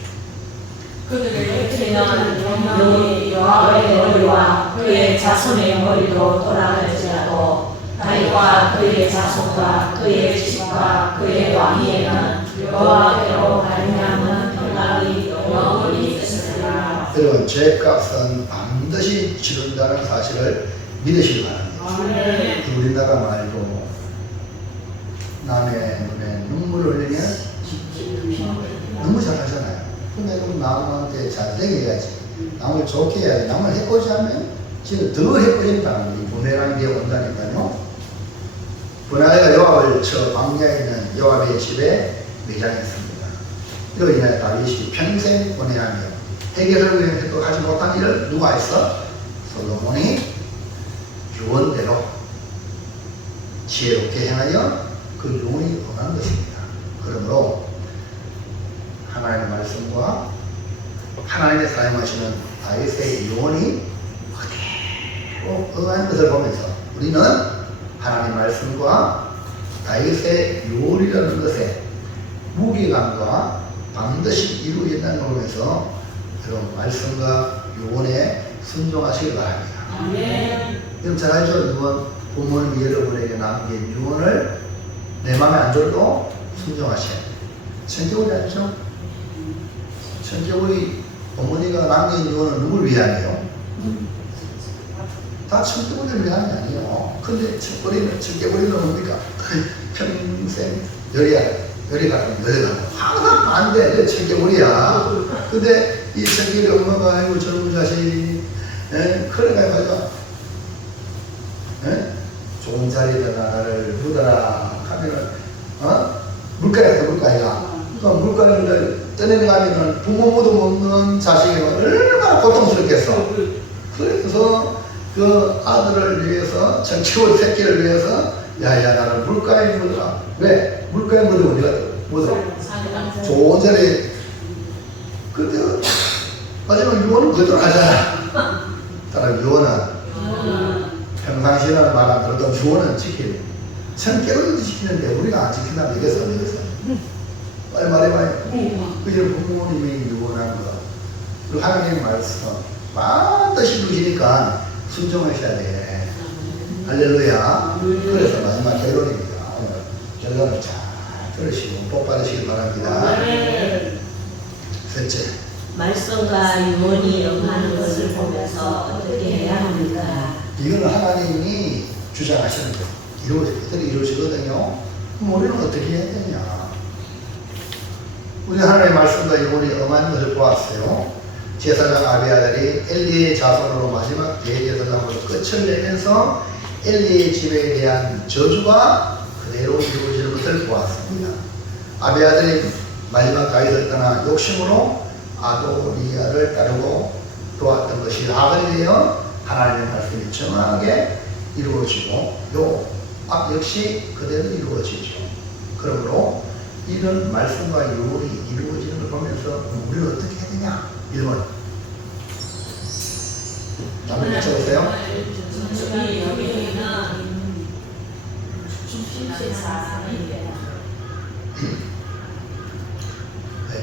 그들을 흩으면 영영이 요압의 머리와 그의 자손의 머리도 돌아갈지라도 다윗과 그의 자손과 그의 집과 그의 왕위에는 여호와께로 말미암은 평강이 영원히 있으리라. 여러분, 죄값은 반드시 치른다는 사실을 믿으시기 바랍니다. 아멘. 우리나라 말도 남의 눈에 눈물을 흘리면 너무 잘하잖아요. 근데 그럼 남한테 잘되게 해야지. 남을 좋게 해야지. 남을 해코지하면 지금 더 해코진다는 이 분해라는 게 온다니까요. 분하가 요압을 쳐 광야에 있는 요압의 집에 매장했습니다. 이로 인해 다윗이 평생 분해하며 해결을 해도 하지 못한 일을 누가 했어? 솔로몬이 유언대로 지혜롭게 행하여 그 유언이 응한 것입니다. 그러므로 하나님의 말씀과 하나님의 사용하시는 다윗의 유언이 꼭 응하는 것을 보면서 우리는 하나님 말씀과 다윗의 요리라는 것에 무게감과 반드시 이루어진다는 걸 보면서 여러분 말씀과 요원에 순종하시길 바랍니다. 아멘. 여러분 잘 알죠? 유언 부모님이 여러분에게 남긴 유언을 내 마음에 안 들어도 순종하셔야 돼요. 천개구리 아니죠? 천개구리 어머니가 남긴 유언은 누굴 위함이에요? 다 천개구리를 위함이 아니에요. 근데 천개구리는 뭡니까? 평생 열이가 항상 안 돼. 천개구리야. 근데 이 천개구리 엄마가 아이고 젊은 자식 그래가 가자. 좋은 자리에다 나를 묻어라 하면은 물가에가 그러니까 물가를 떠내려가면은 부모 모두 먹는 자식이 얼마나 고통스럽겠어. 그래서 그 아들을 위해서 정치원 새끼를 위해서 야야 나를 물가에 묻어라. 왜? 물가에 묻으면 어디가 묻어? 좋은 자리에. 근데 마지막 유언은 그대로 하잖아. 따라 유언은 평상시에는 말 안 들어도 유언은 지키는 천개로도 지키는데 우리가 안 지킨다면 이게 어디겠어? 빨리 말해봐요. 그저 부모님이 유언한 거 그리고 하나님의 말씀 반드시 누시니까 순종하셔야 돼. 할렐루야. 그래서 마지막 결론입니다. 오늘 결론을 잘 들으시고 복 받으시길 바랍니다. 셋째, 말씀과 유언이 응하는 것을 보면서 어떻게 해야 합니까? 이거는 하나님이 주장하시는 거예요. 이루어지거든요. 그럼 우리는 어떻게 해야 되냐? 우리 하나님의 말씀과 유언이 응하는 것을 보았어요. 제사장 아비아달이 엘리의 자손으로 마지막 대제사장으로 끝을 내면서 엘리의 집에 대한 저주가 그대로 이루어지는 것을 보았습니다. 아비아달이 마지막 다윗을 떠나 욕심으로 아도니아를 따르고 도왔던 것이 악을 되어 하나님의 말씀이 정확하게 이루어지고 요 역시 그대로 이루어지죠. 그러므로 이런 말씀과 유언이 이루어지는 걸 보면서 우리는 어떻게 해야 되냐? 1번 한번 여쭤보세요.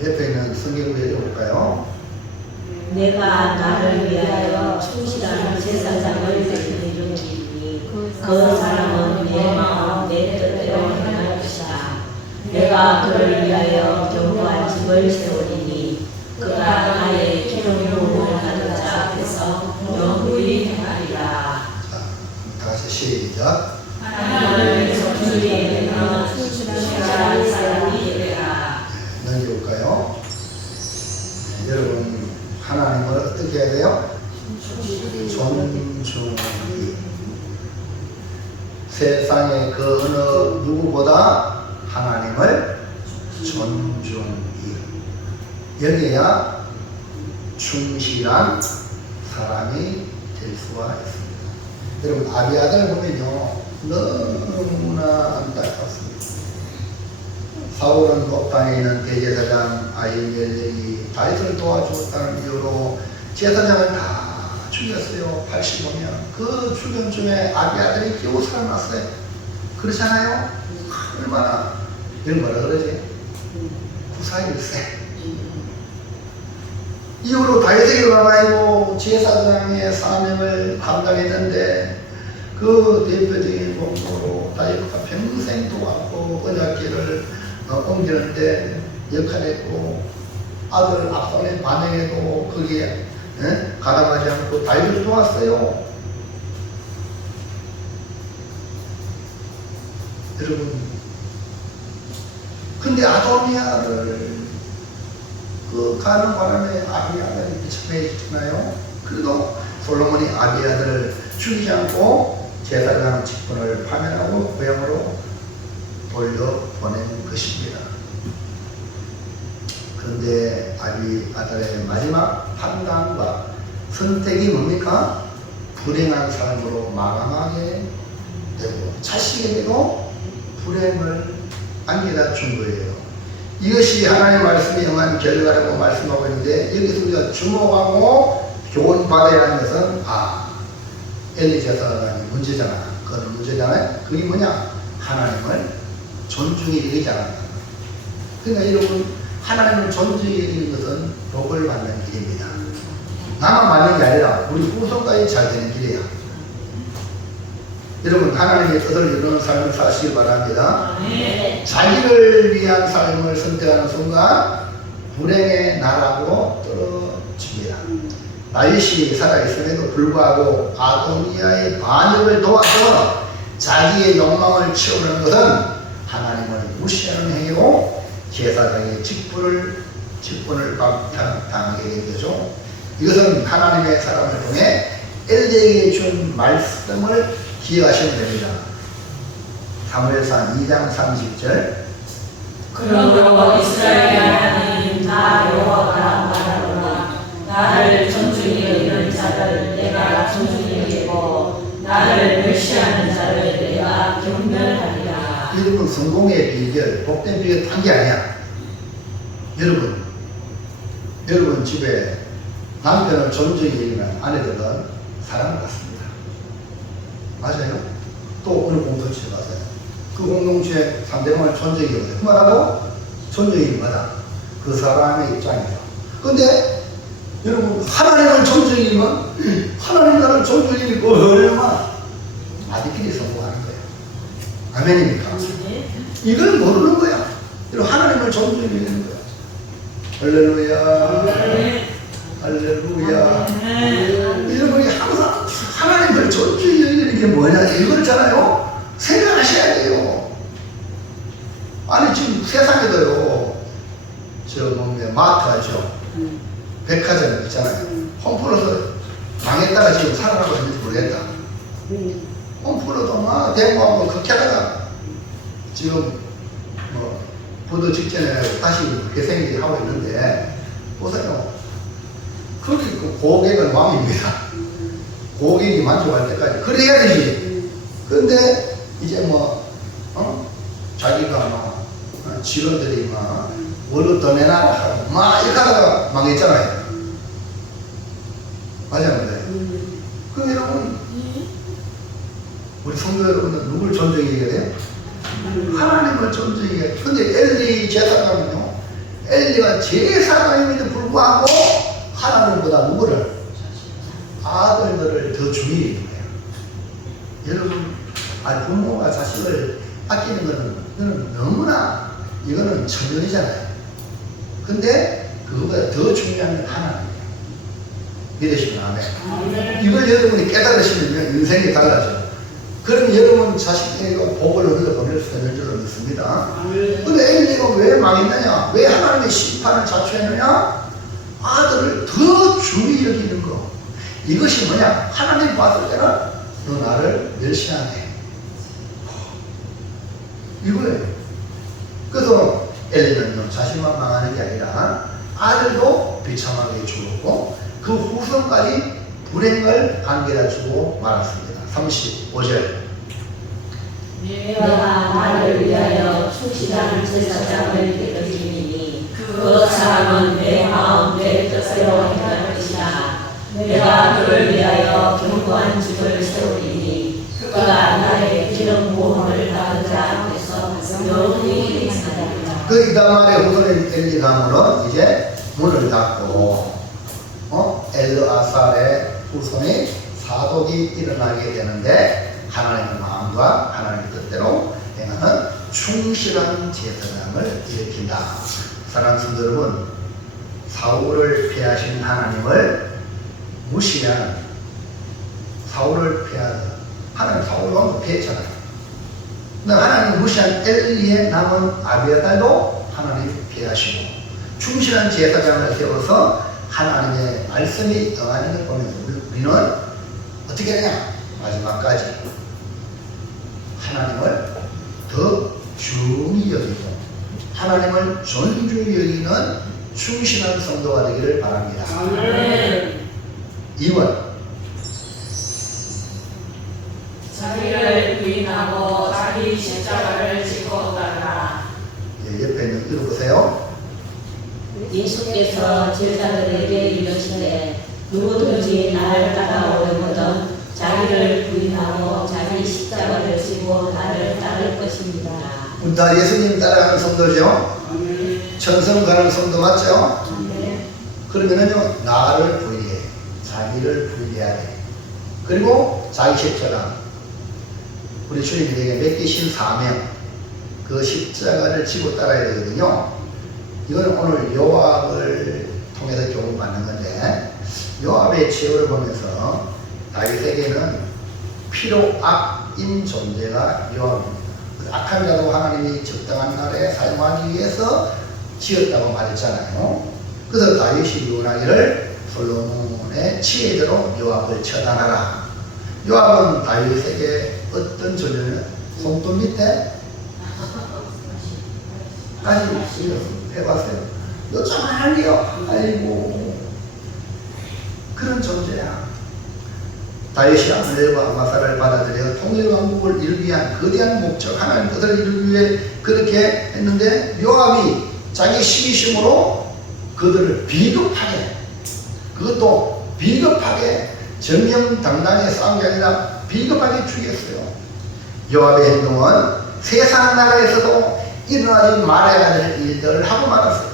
옆에 있는 성경을 읽어볼까요? 내가 나를 위하여 충실한 제사장을 세우리니 그 사람은 내 마음 내 뜻대로 행할 것이다. 내가 그를 위하여 견고한 집을 세우리니 그가 나의 기름 부음을 하는 자 앞에서 영원히 행하리라. 자, 다시 시작. 하나님을 정수리에 내면 충실한 사람이 되리라. 넘겨볼까요? 여러분 하나님을 어떻게 해야 돼요? 존중히. 세상의 그 어느 누구보다 하나님을 존중히 여기야 충실한 사람이 될 수가 있습니다. 여러분 아비아들 보면요 너무나 안타깝습니다. 사울은 높방에 있는 대제사장 아히멜렉이 다윗을 도와주었다는 이유로 제사장을 다 죽였어요. 80명. 그 죽은 중에 아비아들이 겨우 살아났어요. 그렇잖아요? 얼마나 이런 뭐라 그러지? 구사일세. 이후로 다윗에게 와가지고 제사장의 사명을 감당했는데 그 대표적인 공로로 다윗과 평생 도왔고 언약궤를 옮기는데 역할했고 아들 압살롬의 반영에도 거기에 가담하지 않고 다윗을 도왔어요. 여러분 근데 아도니아를 그 가는 바람에 아비아들이 비참해지잖아요. 그래도 솔로몬이 아비아들을 죽이지 않고 제사장 직분을 파면하고 고향으로 돌려보낸 것입니다. 그런데 아비아들의 마지막 판단과 선택이 뭡니까? 불행한 삶으로 마감하게 되고 자식에게도 불행을 안겨다 준 거예요. 이것이 하나님의 말씀이 영한 결과라고 말씀하고 있는데 여기서 우리가 주목하고 교훈받아야 하는 것은 엘리 제사장이 문제잖아. 그건 문제잖아요. 그게 뭐냐? 하나님을 존중히 여기지 않았다. 그러니까 여러분, 하나님을 존중히 여기는 것은 복을 받는 길입니다. 나만 받는 게 아니라 우리 후손까지 잘 되는 길이야. 여러분, 하나님의 뜻을 이루는 삶을 사시기 바랍니다. 자기를 위한 삶을 선택하는 순간 불행의 나라로 떨어집니다. 다윗이 살아있음에도 불구하고 아도니아의 반역을 도와서 자기의 욕망을 채우는 것은 하나님을 무시하는 행위고 제사장의 직분을 박탈당하게 된 거죠. 이것은 하나님의 사람을 통해 엘리에게 준 말씀을 기억하시면 됩니다. 사무엘상 2장 30절. 그러므로 이스라엘 하나님 나 여호와가 말하노라. 나를 존중히 여기는 자를 내가 존중히 여기고 나를 멸시하는 자를 내가 경멸하리라. 여러분, 성공의 비결, 복된 비결 딴 게 아니야. 여러분 집에 남편을 존중히 여기는 아내들은 사랑을 받습니다. 맞아요? 또 어느 공동체에 가서요. 그 공동체에 상대방을 존중히 여기세요. 그 말하고 존중이 뭐다? 그 사람의 입장이죠. 근데 여러분, 하나님을 존중히 여기면 하나님 나를 존중히 여기고 얼마나 아들끼리 성공하는 거예요. 아멘입니까? 이걸 모르는 거야. 여러분, 하나님을 존중히 여기는 거야. 할렐루야. 할렐루야. 여러분이 항상 하나님을 존중히 여기는 게 뭐냐, 이거잖아요. 생각하셔야 돼요. 아니, 지금 세상에도요, 저 뭡니까, 마트하죠. 백화점 있잖아요. 홈플러스 망했다가 지금 살아나고 있는지 모르겠다. 홈플러도 막 대모하고 그렇게 하다가 지금 뭐 부도 직전에 다시 회생이 하고 있는데, 보세요. 거기 그 고객은 왕입니다. 고객이 만족할 때까지 그래야 되지. 근데 이제 자기가 막 직원들이 막 월급 더 내놔라 하고 막 이렇게 하다가 망했잖아요. 맞아요. 그럼 여러분, 우리 성도 여러분은 누굴 존중해야 돼요? 하나님을 존중해야 돼요. 근데 엘리 제사장은요, 엘리가 제사장임에도 불구하고 하나님보다 누구를? 아들들을 더 중요히 여기는 거예요. 여러분, 부모가 자식을 아끼는 거는 이거는 너무나, 이거는 천연이잖아요. 근데 그거보다 더 중요한 건 하나님이에요. 믿으시면 아멘. 이걸 여러분이 깨달으시면 인생이 달라져요. 그럼 여러분 자식에게 복을 얻어 보낼 수 있는 줄로 믿습니다. 근데 엘리가 왜 망했느냐? 왜 하나님의 심판을 자초했느냐? 아들을 더 중히 여기는 거. 이것이 뭐냐? 하나님 봤을 때는 너 나를 멸시하네. 이거예요. 그래서 엘리는 자신만 망하는 게 아니라 아들도 비참하게 죽었고 그 후손까지 불행을 안겨다 주고 말았습니다. 35절. 내가 나를 위하여 충실한 제사장을 기다리니 그 사람은 내 마음 내 뜻대로 행할 것이다. 내가 그를 위하여 견고한 집을 세우리니 그가 나의 기름 부음을 받은 자 앞에서 영원히 행하리라. 그 이다말의 후손인 엘리 가문은 이제 문을 닫고 엘르아살의 후손인 사독이 일어나게 되는데 하나님의 마음과 하나님의 뜻대로 행하는 충실한 제사장을 일으킨다. 사랑하는 성도 여러분, 사울을 피하신 하나님을 무시한 사울을 피한 하나님, 사울을 왕도 피했잖아요. 근데 하나님 무시한 엘리의 남은 아비아달도 하나님 피하시고 충실한 제사장을 세워서 하나님의 말씀이 응하는 걸 보면 우리는 어떻게 하냐? 마지막까지 하나님을 더 중히 여기고 하나님을 존중히 여기는 충실한 성도가 되기를 바랍니다. 2번, 자기를 부인하고 자기 십자가를 지고 따르라. 옆에 있는 읽어보세요. 예수께서 제자들에게 이르시되 누구든지 나를 따라오려거든 자기 자기를 부인하고 자기 십자가를 지고 나를 따를 것입니다. 다 예수님 따라가는 성도죠? 천성 가는 성도 맞죠? 그러면은요, 나를 부인해. 자기를 부인해야 돼. 그리고 자기 십자가. 우리 주님에게 맡기신 사명. 그 십자가를 지고 따라야 되거든요. 이건 오늘 요압을 통해서 교훈받는 건데, 요압의 최후를 보면서 다윗에게는 피로 악인 존재가 요압입니다. 악한 자도 하나님이 적당한 날에 사용하기 위해서 지었다고 말했잖아요. 그래서 다윗이 유언하기를 솔로몬의 지혜대로 요압을 처단하라. 요압은 다윗에게 어떤 존재는 손톱 밑에 까지 해봤어요. 너 정말요? 아이고, 그런 존재야. 다윗이 아말렉과 아마사를 받아들여 통일왕국을 이루기 위한 거대한 목적, 하나님 것을 이루기 위해 그렇게 했는데, 요압이 자기 시기심으로 그들을 비겁하게, 그것도 비겁하게 정명당당하게 싸운 게 아니라 비겁하게 죽였어요. 요압의 행동은 세상 나라에서도 일어나지 말아야 될 일들을 하고 말았어요.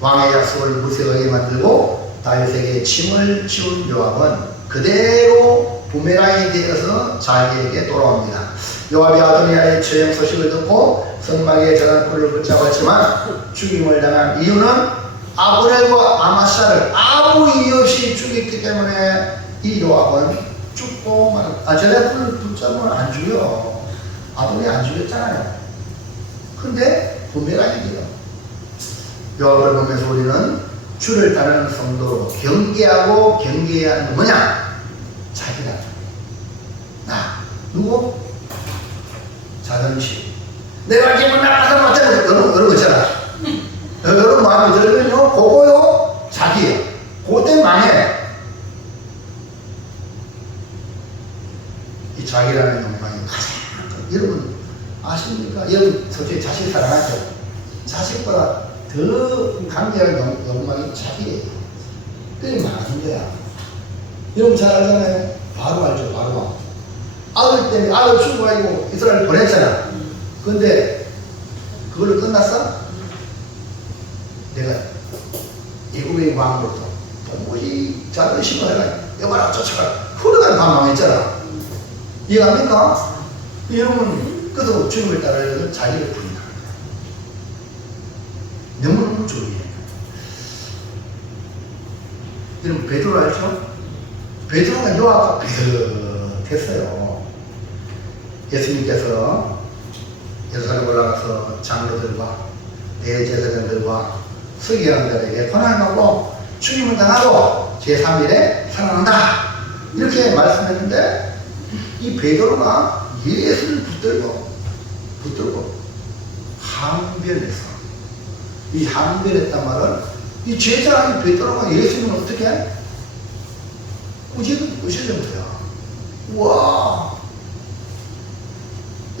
왕의 약속을 무색하게 만들고 다윗에게 침을 지운 요압은 그대로 부메랑이 되어서 자기에게 돌아옵니다. 요압이 아도니아의 처형 소식을 듣고 성막에 저런 뿔을 붙잡았지만 죽임을 당한 이유는 아브넬과 아마샤를 아무 이유 없이 죽였기 때문에 이 요압은 죽고 말았다. 저런 뿔을 붙잡으면 안 죽여. 아도니아 안 죽였잖아요. 근데 부메랑이 돼요. 요압을 보면서 우리는 주를 따르는 성도로 경계하고 경계해야 하는 건 뭐냐? 자기다. 나. 누구? 자존심. 내가 기분 나빠서 어쩌고 그런 거 있잖아. 여러분 마음에 들면요, 그거요, 자기예요. 그때 망해. 이 자기라는 욕망이 가장, 여러분 아십니까? 여러분 솔직히 자식 사랑하죠? 자식보다 더 강렬한 욕망이 자기예요. 그게 많은 거야. 여러분 잘 알잖아요. 바로 알죠, 바로. 아들 때문에 아들 충고하고 이스라엘 보냈잖아. 근데 그걸로 끝났어? 내가 애굽의 왕으로부터 도무지 자존심을 해라. 여봐라, 쫓아가. 흐르간 방황했잖아. 이해갑니까? 여러분, 그래서 주님을 따르려면 자기를 부인하는 거야. 너무너무 중요해. 여러분, 베드로 알죠? 베드로가 요압과 비슷했어요. 예수님께서 예루살렘 올라가서 장로들과 대제사장들과 서기관들에게 권한하고 죽임을 당하고 제3일에 살아난다. 이렇게 말씀했는데 이 베드로가 예수를 붙들고 항변했어. 이 항변했단 말은 이 제자 베드로가 예수님을 어떻게 해? 꾸짖은 거야. 우와!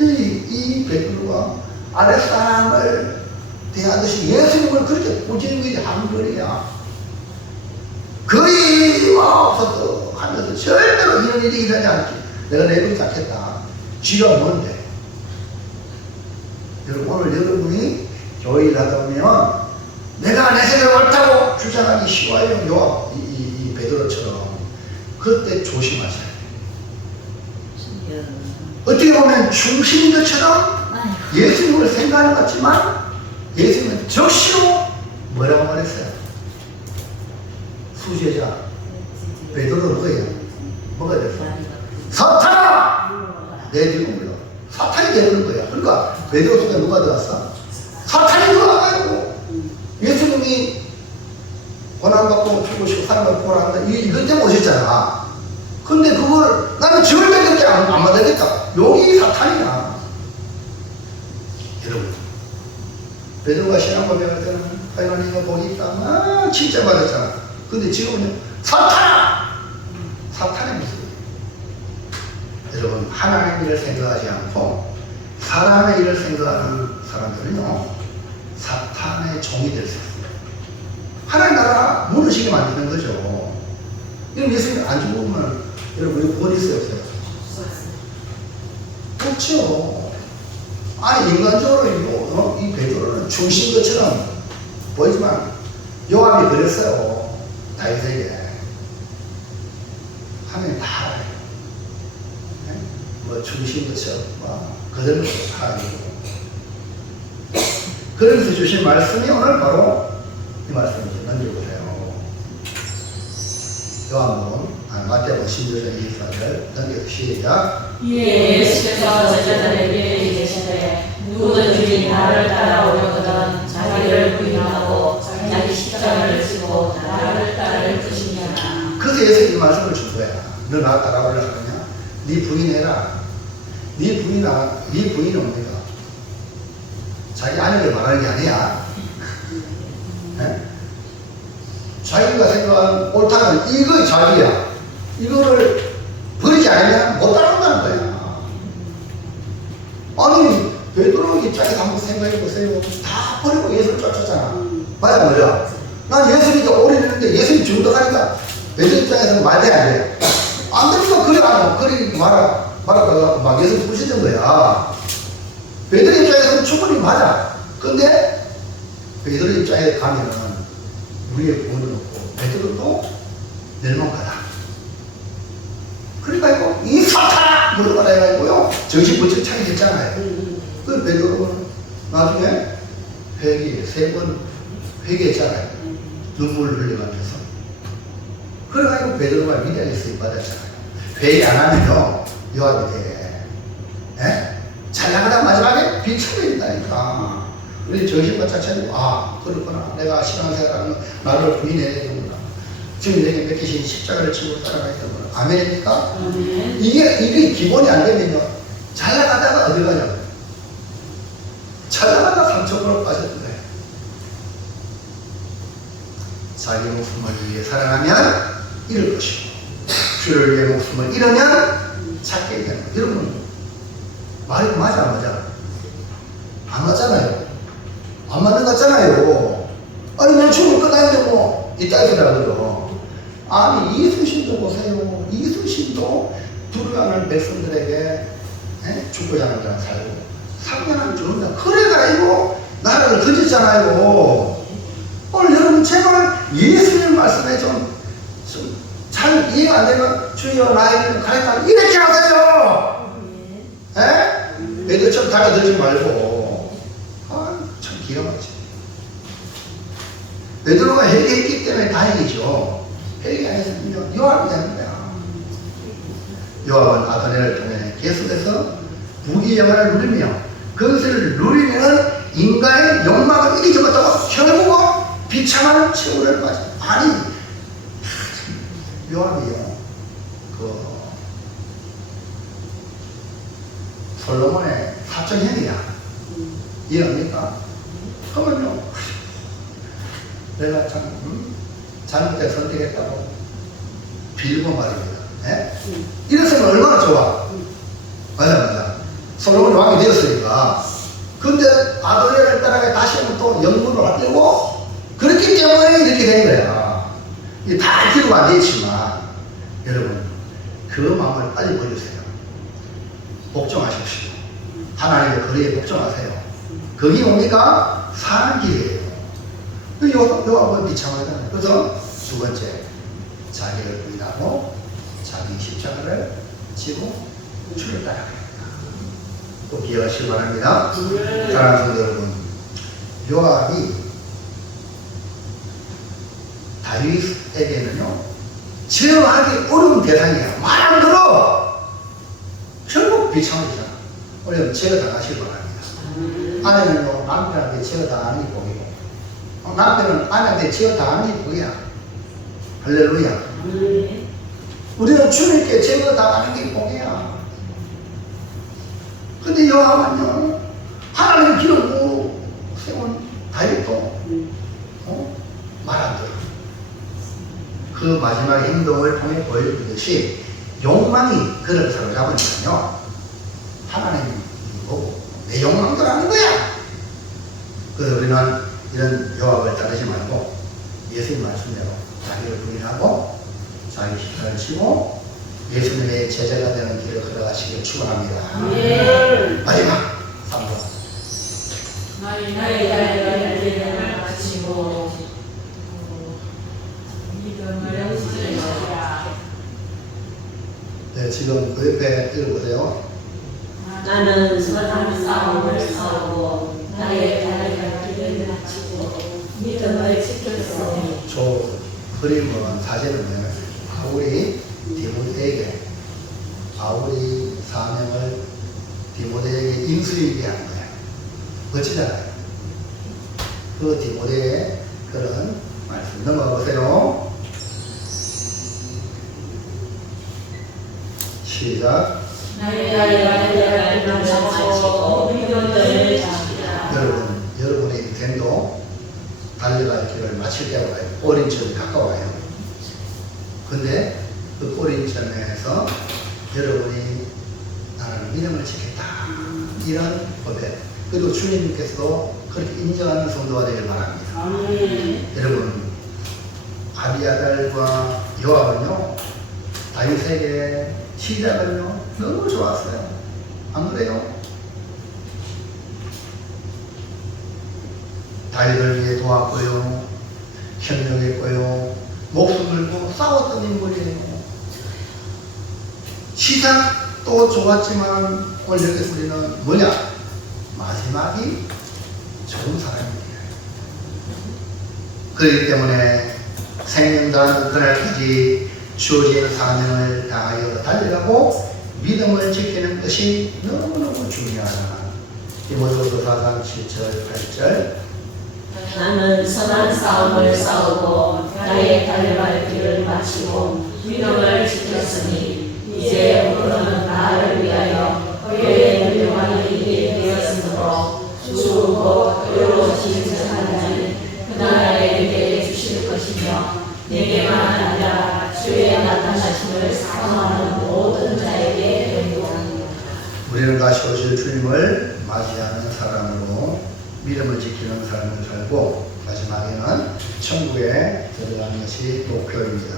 이 베드로가 아랫사람을 대하듯이 예수님을 그렇게 꾸짖는 게 항변이야. 거의 없었어 하면서 절대로 이런 일이 일어나지 않지. 내가 내버리지 않겠다. 쥐가 뭔데? 여러분, 오늘 여러분이 교회를 하다 보면 내가 내 생각이 옳다고 주장하기 쉬워요. 요압, 이 베드로처럼. 그때 조심하셔야 돼요. 어떻게 보면 중심인 것처럼 예수님을 생각하는 것 같지만 예수님은 적시로 뭐라고 말했어요? 수제자 베드로 뭐예요? 뭐가 됐어? 사탄아! 내 뒤로 물러. 사탄이 되는 거야. 그러니까 베드로 속에 누가 들어왔어? 사탄이 들어와가지고 예수님이 권한받고 죽으시고 사람을 보라한다. 이것 때문에 오셨잖아. 근데 그걸 나는 절대 그렇게 안 받아야겠다. 여기 사탄이야. 여러분, 베드로가 신앙 고백할 때는 하나님과 복이 있다. 진짜 받았잖아. 근데 지금은 사탄아! 사탄의 모습이에요. 여러분, 하나님 일을 생각하지 않고 사람의 일을 생각하는 사람들은요, 사탄의 종이 될 수 있어요. 하나님 나라 무너지게 만드는 거죠. 여러분, 예수님 안 죽으면 여러분, 우리 본 있어요, 없어요? 그렇죠. 아니, 인간적으로 이 베드로는 중심 것처럼 보이지만 요압이 그랬어요. 다윗에게. 하면 다 알아요. 네? 뭐 중심 것처럼 그대로 다 알고. 그러면서 주신 말씀이 오늘 바로 이 말씀을 넘겨보세요. 요한복음 마태복음 16장 24절 넘겨서 시작. 예수께서 제자들에게 이르시되 누구든지 나를 따라오려거든 자기를 부인하고 자기 십자가를 지고 나를 따를 것이니라. 그래서 예수님이 말씀을 준 거야. 너 나 따라오려고 하느냐? 네 부인해라. 네 부인은 뭡니까? 자기 아내를 말하는 게 아니야. 네? 자기가 생각하는 옳다는 이거 자기야. 이거를 버리지 않으면 못 따라온다는 거야. 아니, 베드로 입장에서 한번 생각해 보세요. 다 버리고 예수를 쫓았잖아. 맞아, 맞아. 난 예수님이 오래 됐는데 예수님 중독하니까 베드로 입장에서는 말이 안 돼. 안 되니까 그래, 안 돼. 그래, 말하다가 막 예수님 부시던 거야. 베드로 입장에서는 충분히 맞아. 근데 베드로 입장에 가면은 우리의 구원은 없고 베드로도 멸망가다. 그러니까 이 사탄아! 물어가라 해가지고요. 정신 번쩍 차게 됐잖아요. 그 베드로는 나중에 회개, 3번 회개했잖아요. 눈물을 흘려가면서. 그래가지고 베드로가 위대하게 쓰임받았잖아요. 회개 안 하면요, 요압이 돼. 예? 잘 나가다 마지막에 비참해진다니까. 우리 정신 번쩍 차리고, 그렇구나. 내가 신앙생활하는 나를 부인해야 되는구나. 지금 내게 맡기신 십자가를 지고 따라가야 되는구나. 아멘입니까? 이게 기본이 안 되면요, 잘 나가다가 어디 가냐고요. 잘 나가다가 삼천으로 빠졌던 거예요. 자기 목숨을 위해 살아가면 잃을 것이고, 주를 위해 목숨을 잃으면 찾게 되는 거예요. 여러분, 말이 맞아, 안 맞아? 안 맞잖아요. 안 맞는 것 같잖아요. 아니, 내 죽을 끝나는데 뭐, 이따 이러거든. 아니, 이순신도 보세요. 이순신도 두려워하는 백성들에게 죽고자 하는 자는 살고, 상냥한 주는다. 그래가지고 나라를 던졌잖아요. 오늘 여러분, 제발 예수님 말씀에 좀 잘 이해가 안 되면 주여 나에게 가르쳐 이렇게 하세요. 애들처럼 달려들지 말고. 참 기가 막히지. 베드로가 회개했기 때문에 다행이죠. 회개 안 했으면 요압이 되는 거야. 요압은 아도니아를 통해 계속해서 부귀 영화를 누리며 그것을 누리면 인간의 욕망을 이기지 못하고 결국은 비참한 최후를 맞아. 아니, 요압이요, 솔로몬의 사촌형이야. 이해합니까? 그러면요, 내가 참 잘못된 선택했다고 빌고 말입니다. 이랬으면 얼마나 좋아. 맞아. 솔로몬이 왕이 되었으니까. 근데 아도니아를 따라가 다시 한번 또 영문을 하려고 그렇기 때문에 이렇게 된 거야. 이게 다 기록은 안 되어 있지만 여러분, 그 마음을 빨리 버리세요. 복종하십시오. 하나님의 거리에 복종하세요. 거기 뭡니까? 사는 길이에요. 요압은 비참하잖아요. 그래서 두 번째, 자기를 부인하고 자기 십자가를 지고 주를 따라갑니다. 꼭 기억하시기 바랍니다. 사랑하는 성도 여러분, 요압이 다윗에게는요, 제어하기 어려운 대상이야. 말 안 들어. 결국 비참해지잖아. 우리는 제어당하시기 바랍니다. 아내는요, 남편한테 제어당하는 게 복이고, 남편은 아내한테 제어당하는 게 복이야. 할렐루야. 우리는 주님께 제어당하는 게 복이야. 근데 요압은요, 하나님 기르고 세운 다윗도 말 안 들어. 그 마지막 행동을 통해 보여주듯이 욕망이 그를 사로잡으니까요, 하나님이 보고 내 욕망대로 하는 거야. 그래서 우리는 이런 요압을 따르지 말고 예수님 말씀대로 자기를 부인하고 자기 십자가를 지고 예수님의 제자가 되는 길을 걸어가시길 축원합니다. 예. 마지막 3번. 나의 달려갈 마치고 믿음을 지키라. 네, 지금 그 옆에 읽어보세요. 나는 선한 싸움을 싸우고 나의 달려갈 길을 마치고 믿음을 지켰으니. 저 그림은 사진은 바울이 바울이 사명을 디모데에게 인수인계 한 거야. 멋지잖아요. 그 디모데의 그런 말씀 넘어가 보세요. 시작. 나의 달려갈 길을 마치고 믿음을 지키라. 여러분의 인생도 달려갈 길을 마칠 때가 와요. 오린천이 가까워요. 근데 그 오린천에서 여러분이 나는 믿음을 지켰다. 이런 고백. 그리고 주님께서도 그렇게 인정하는 성도가 되길 바랍니다. 여러분, 아비아달과 요압은요, 다윗에게 시작은요, 너무 좋았어요. 안 그래요? 다윗을 위해 도왔고요, 협력했고요, 목숨 걸고 싸웠던 인물이에요. 시작도 좋았지만 오늘 여기서 우리는 뭐냐? 마지막이 좋은 사람입니다. 그렇기 때문에 생명 다하는 그날까지 주어진 사명을 다하여 달려가고 믿음을 지키는 것이 너무너무 중요하다. 디모데후서 4장 7절 8절. 나는 선한 싸움을 싸우고 나의 달려갈 길을 마치고 믿음을 지켰으니 이제 우리는 나를 위하여 교회의 훌륭한 일이 되었으므로 주고 의로우신 하나님 그날에 내게 주실 것이며 내게만 아니라 주의 나타나심을 사모하는 모든 자에게 되리라. 우리는 다시 오실 주님을 맞이하는 사람으로 믿음을 지키는 삶을 살고 마지막에는 천국에 들어가는 것이 목표입니다.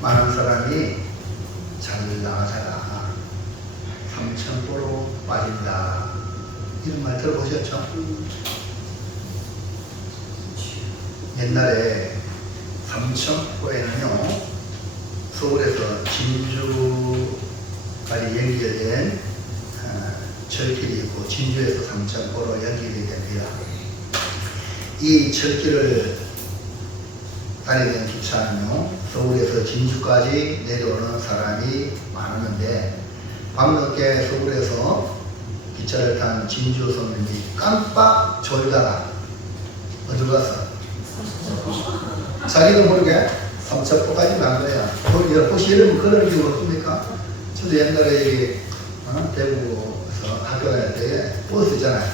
많은 사람이 잘 나가다가 삼천포로 빠진다 이런 말 들어보셨죠? 옛날에 삼천포에는요 서울에서 진주까지 연결된 철길이 있고 진주에서 삼천포로 연결이 됩니다. 이 철길을 다니는 기차는요 서울에서 진주까지 내려오는 사람이 많았는데 밤늦게 서울에서 기차를 탄 진주 서민이 깜빡 졸다가 어디로 갔어? 자기도 모르게 삼천포까지 간 거야. 혹시 여러분 그런 경우 없습니까? 저도 옛날에 대구에서 학교 다닐 때 버스 있잖아요.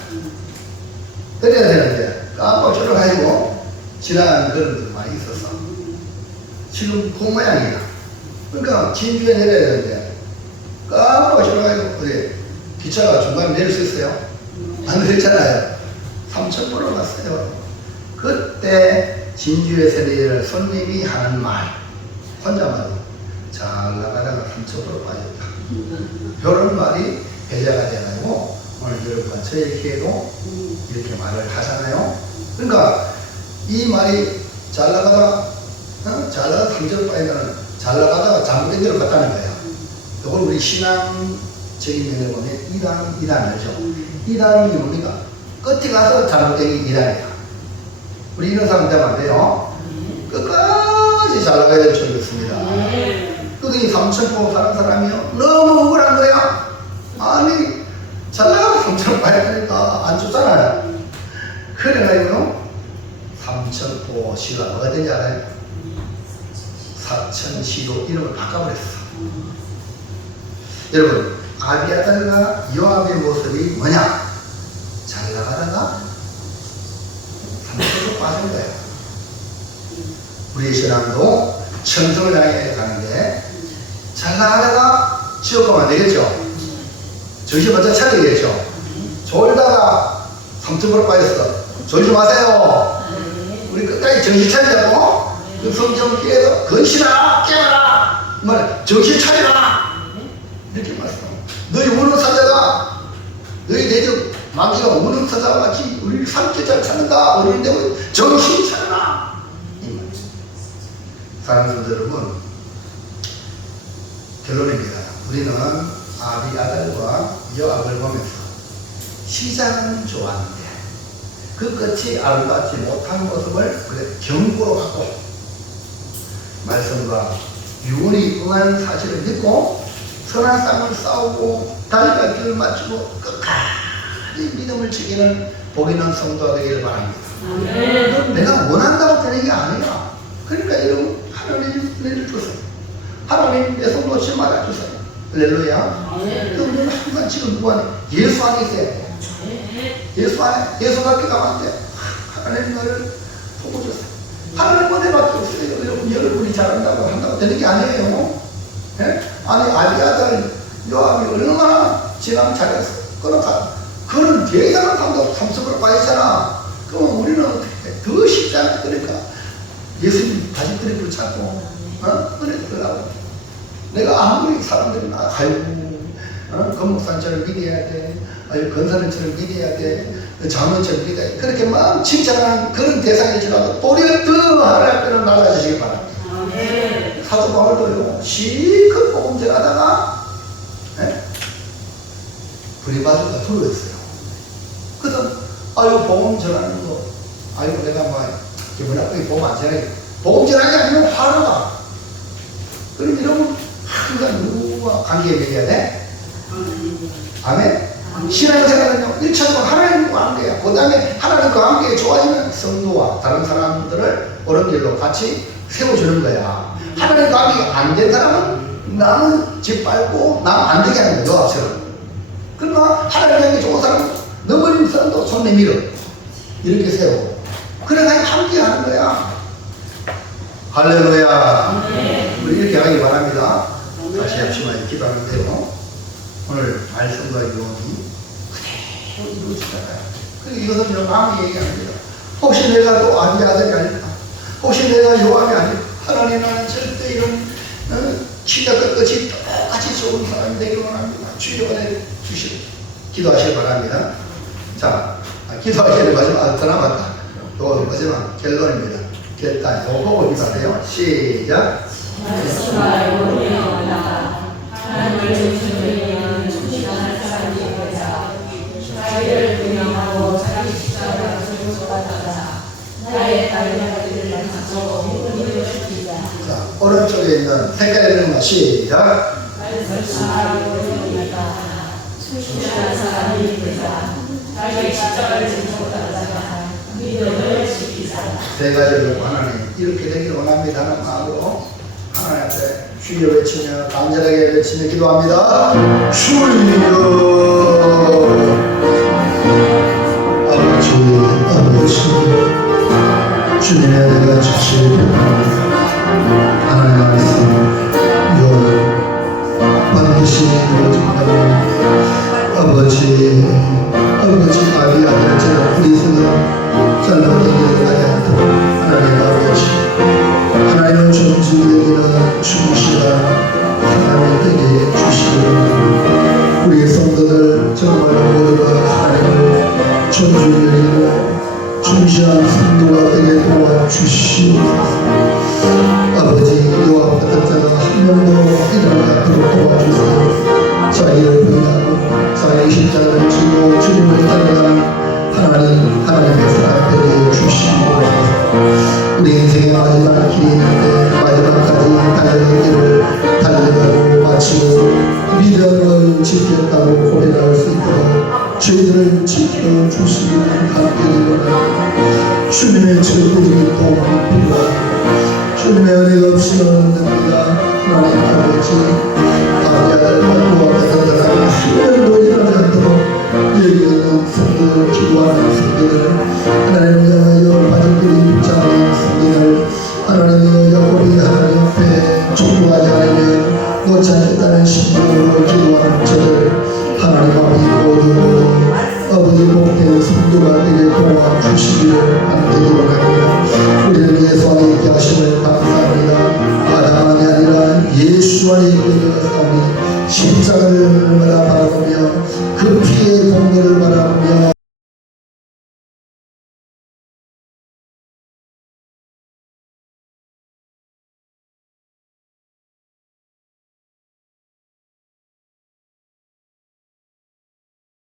내려야 되는데 깜빡 졸아가지고 지나가는 그런 분들 많이 있었어. 지금 그 모양이야. 그러니까 진주에 내려야 되는데 깜빡 졸아가지고 어디 기차가 중간에 내릴 수 있어요? 안 내렸잖아요. 삼천포로 갔어요. 그때 진주에서 내릴 손님이 하는 말 혼자만 잘 나가다가 삼천포로 빠졌다. 이런 말이 배제가 되나요? 오늘 여러분과 저에게도 이렇게 말을 하잖아요. 그러니까 이 말이 잘 나가다가 삼천포로 빠지면 잘 나가다가 잘못된 데로 갔다는 거예요. 이걸 우리 신앙적인 면에 보면 이단이죠. 이단이 뭡니까? 끝에 가서 잘못된 게 이단이야. 우리 이런 사람 되면 안 돼요. 끝까지 잘 나가야 될 줄 믿습니다. 그들이 삼천포 사는 사람이요. 너무 억울한 거야. 아니, 잘 나가서 삼천포 가야 되니까 안 좋잖아요. 그래가지고 삼천포시가 뭐가 된지 알아요? 사천시로 이름을 바꿔버렸어. 여러분, 아비아달과 요압의 모습이 뭐냐? 잘 나가다가 삼천포로 빠진 거예요. 우리 신앙도 천성을 향해 가는데 잘 나가다가 지옥 가면 안 되겠죠? 정신 바짝 차리겠죠? 졸다가 삼천포로 빠졌어. 졸지 마세요. 우리 끝까지 정신 차리자고 그 성경 기에서 건신하라 깨어라 말 정신 차리라 이렇게 말씀합니다. 너희 우는 사자가 너희 대적 마귀가 우는 사자와 같이 우리를 삼킬 잘 찾는다. 어린데 정신 차려라 이 말씀. 사랑하는 성도 여러분, 결론입니다. 우리는 아비아달과 요압을 보면서 시작은 좋았는데 그 끝이 아름답지 못한 모습을 경고로 갖고 말씀과 유언이 응한 사실을 믿고 선한 싸움을 싸우고 달리갈 길을 맞추고 끝까지 믿음을 지키는 복 있는 성도가 되기를 바랍니다. 내가 원한다고 되는 게 아니야. 그러니까 여러분, 하나님을 주세요. 하나님 내 손 놓지 말아주세요. 할렐루야. 우리는 항상 지금 누구 안에? 예수 안에 있어야 돼. 예수 안에, 예수 밖에 가면 안 돼. 하나님 너를 보고줬어요. 하나님 은혜밖에 없어요. 여러분, 여러분이 잘한다고 한다고 되는 게 아니에요. 예? 아니, 아비아달, 요압이 얼마나 지나면 잘했어. 그는 대단한 감성을 빠졌잖아. 그러면 우리는 어떻게 해? 더 쉽잖아. 그러니까 예수님 바지들이 붙잡고 은혜 들으라고. 내가 아무리 사람들이 건목산처럼 믿어야 돼. 건사는처럼 믿어야 돼. 장원처럼 믿어야 돼. 그렇게 막 칭찬하는 그런 대상이 지나도 도리어 더 하나님께는 나가주시기 바랍니다. 사도 바울도요, 시컷 복음 전하다가 브리바드가 들어왔어요. 그래서 아유 복음 전하는 거 아이고 내가 뭐 기분 나쁘게 복음 안 전하게 복음 전하는 게 아니면 화를 나. 그럼 여러분 항상 누구와 관계에 맺어야 돼? 아멘? 신앙생활은요 1차적으로 하나님과 관계야. 그 다음에 하나님과 관계가 좋아지면 성도와 다른 사람들을 옳은 길로 같이 세워주는 거야. 하나님과 관계가 안 된 사람은 나는 짓밟고 남 안 되게 하는 거야. 요압처럼. 그러나 하나님과 관계 좋은 사람은 넘어진 사람도 손 내밀어 이렇게 세우고 그래서 함께 하는 거야. 할렐루야. 우리 이렇게 하기 바랍니다. 다시 합심하여 기도하는데요. 오늘 말씀과 유언이 그대로 이루어지잖아요. 그리고 이것은 좀 아무 얘기 아닙니다. 혹시 내가 또 아비아들이 아닐까? 혹시 내가 요압이 아닐까? 하나님 나는 절대 이런 시작 끝까지 똑같이 좋은 사람이 되길 원합니다. 주여 은혜 주시고 기도하시기 바랍니다. 자, 기도하시는 마지막 드라마다 또 마지막 결론입니다. 일단 요 보고 기도하세요. 시작. 말씀과 영혼이 원하다. 하나님을 주님은 충실한 사람이 되자. 자기를 분양하고 자기 십자가를 들고 받아자. 나의 발명들을 가지고 믿음을 지키자. 자, 오른쪽에 있는 색깔이 있는 거 시작. 말씀과 영혼이 원하다. 충실한 사람이 되자. 자기 십자가를 들고 받아자. 믿음을 지키자. 세 가지를 하나님 이렇게 되기를 원합니다는 마음으로 하나님 앞에 주여 외치며 간절하게 외치며 기도합니다. 주여 아버지 주님의 은혜가 주시기 하나님의 말씀 반드시 이루어진다고 아버지 아비아들처럼 우리에서는 잘못된 일을 하지 않도록 하나님 아버지 하나님은 존중되기는 주시라 하나님 되게 주시고 우리의 성도들 정말 모두가 하나님을 존중되기로 충실한 성도가 되게 도와주시옵소서. 아버지 요압 같은 자가 한 명도 일어나지 않도록 도와주세요. 자기를 부인하고 자기의 십자가를 지고 주님을 따라가는 하나님의 사랑 되게 주시고 우리 인생의 마지막 길이 있는데 마지막까지 달려갈 길을 달려가고 마치고 믿음을 지켰다고 고백할 수 있도록 저희들을 지켜주시기를 함께 기도합니다. 주님의 절대적인 도움이 필요합니다. 주님의 은혜가 없이는 됩니다. 하나님 아버지 아비아들과 같은 사람이 한 명도 일어나지 않도록 여기 있는 성도들 기도하는 성도들 하나님을 향하여 바지들이 붙잡는 성도들 하나님을 향하여 우리 하나님 앞에 존중하지 않으면 놓지 않겠다는 심정으로 기도하는 저들 하나님 아버지 모두 아버지 복된 성도가 되게 도와주시기를 함께 기도합니다. 우리를 예수 안에 있게 하심을 감사합니다. 아담만이 아니라 예수 십자가를 마다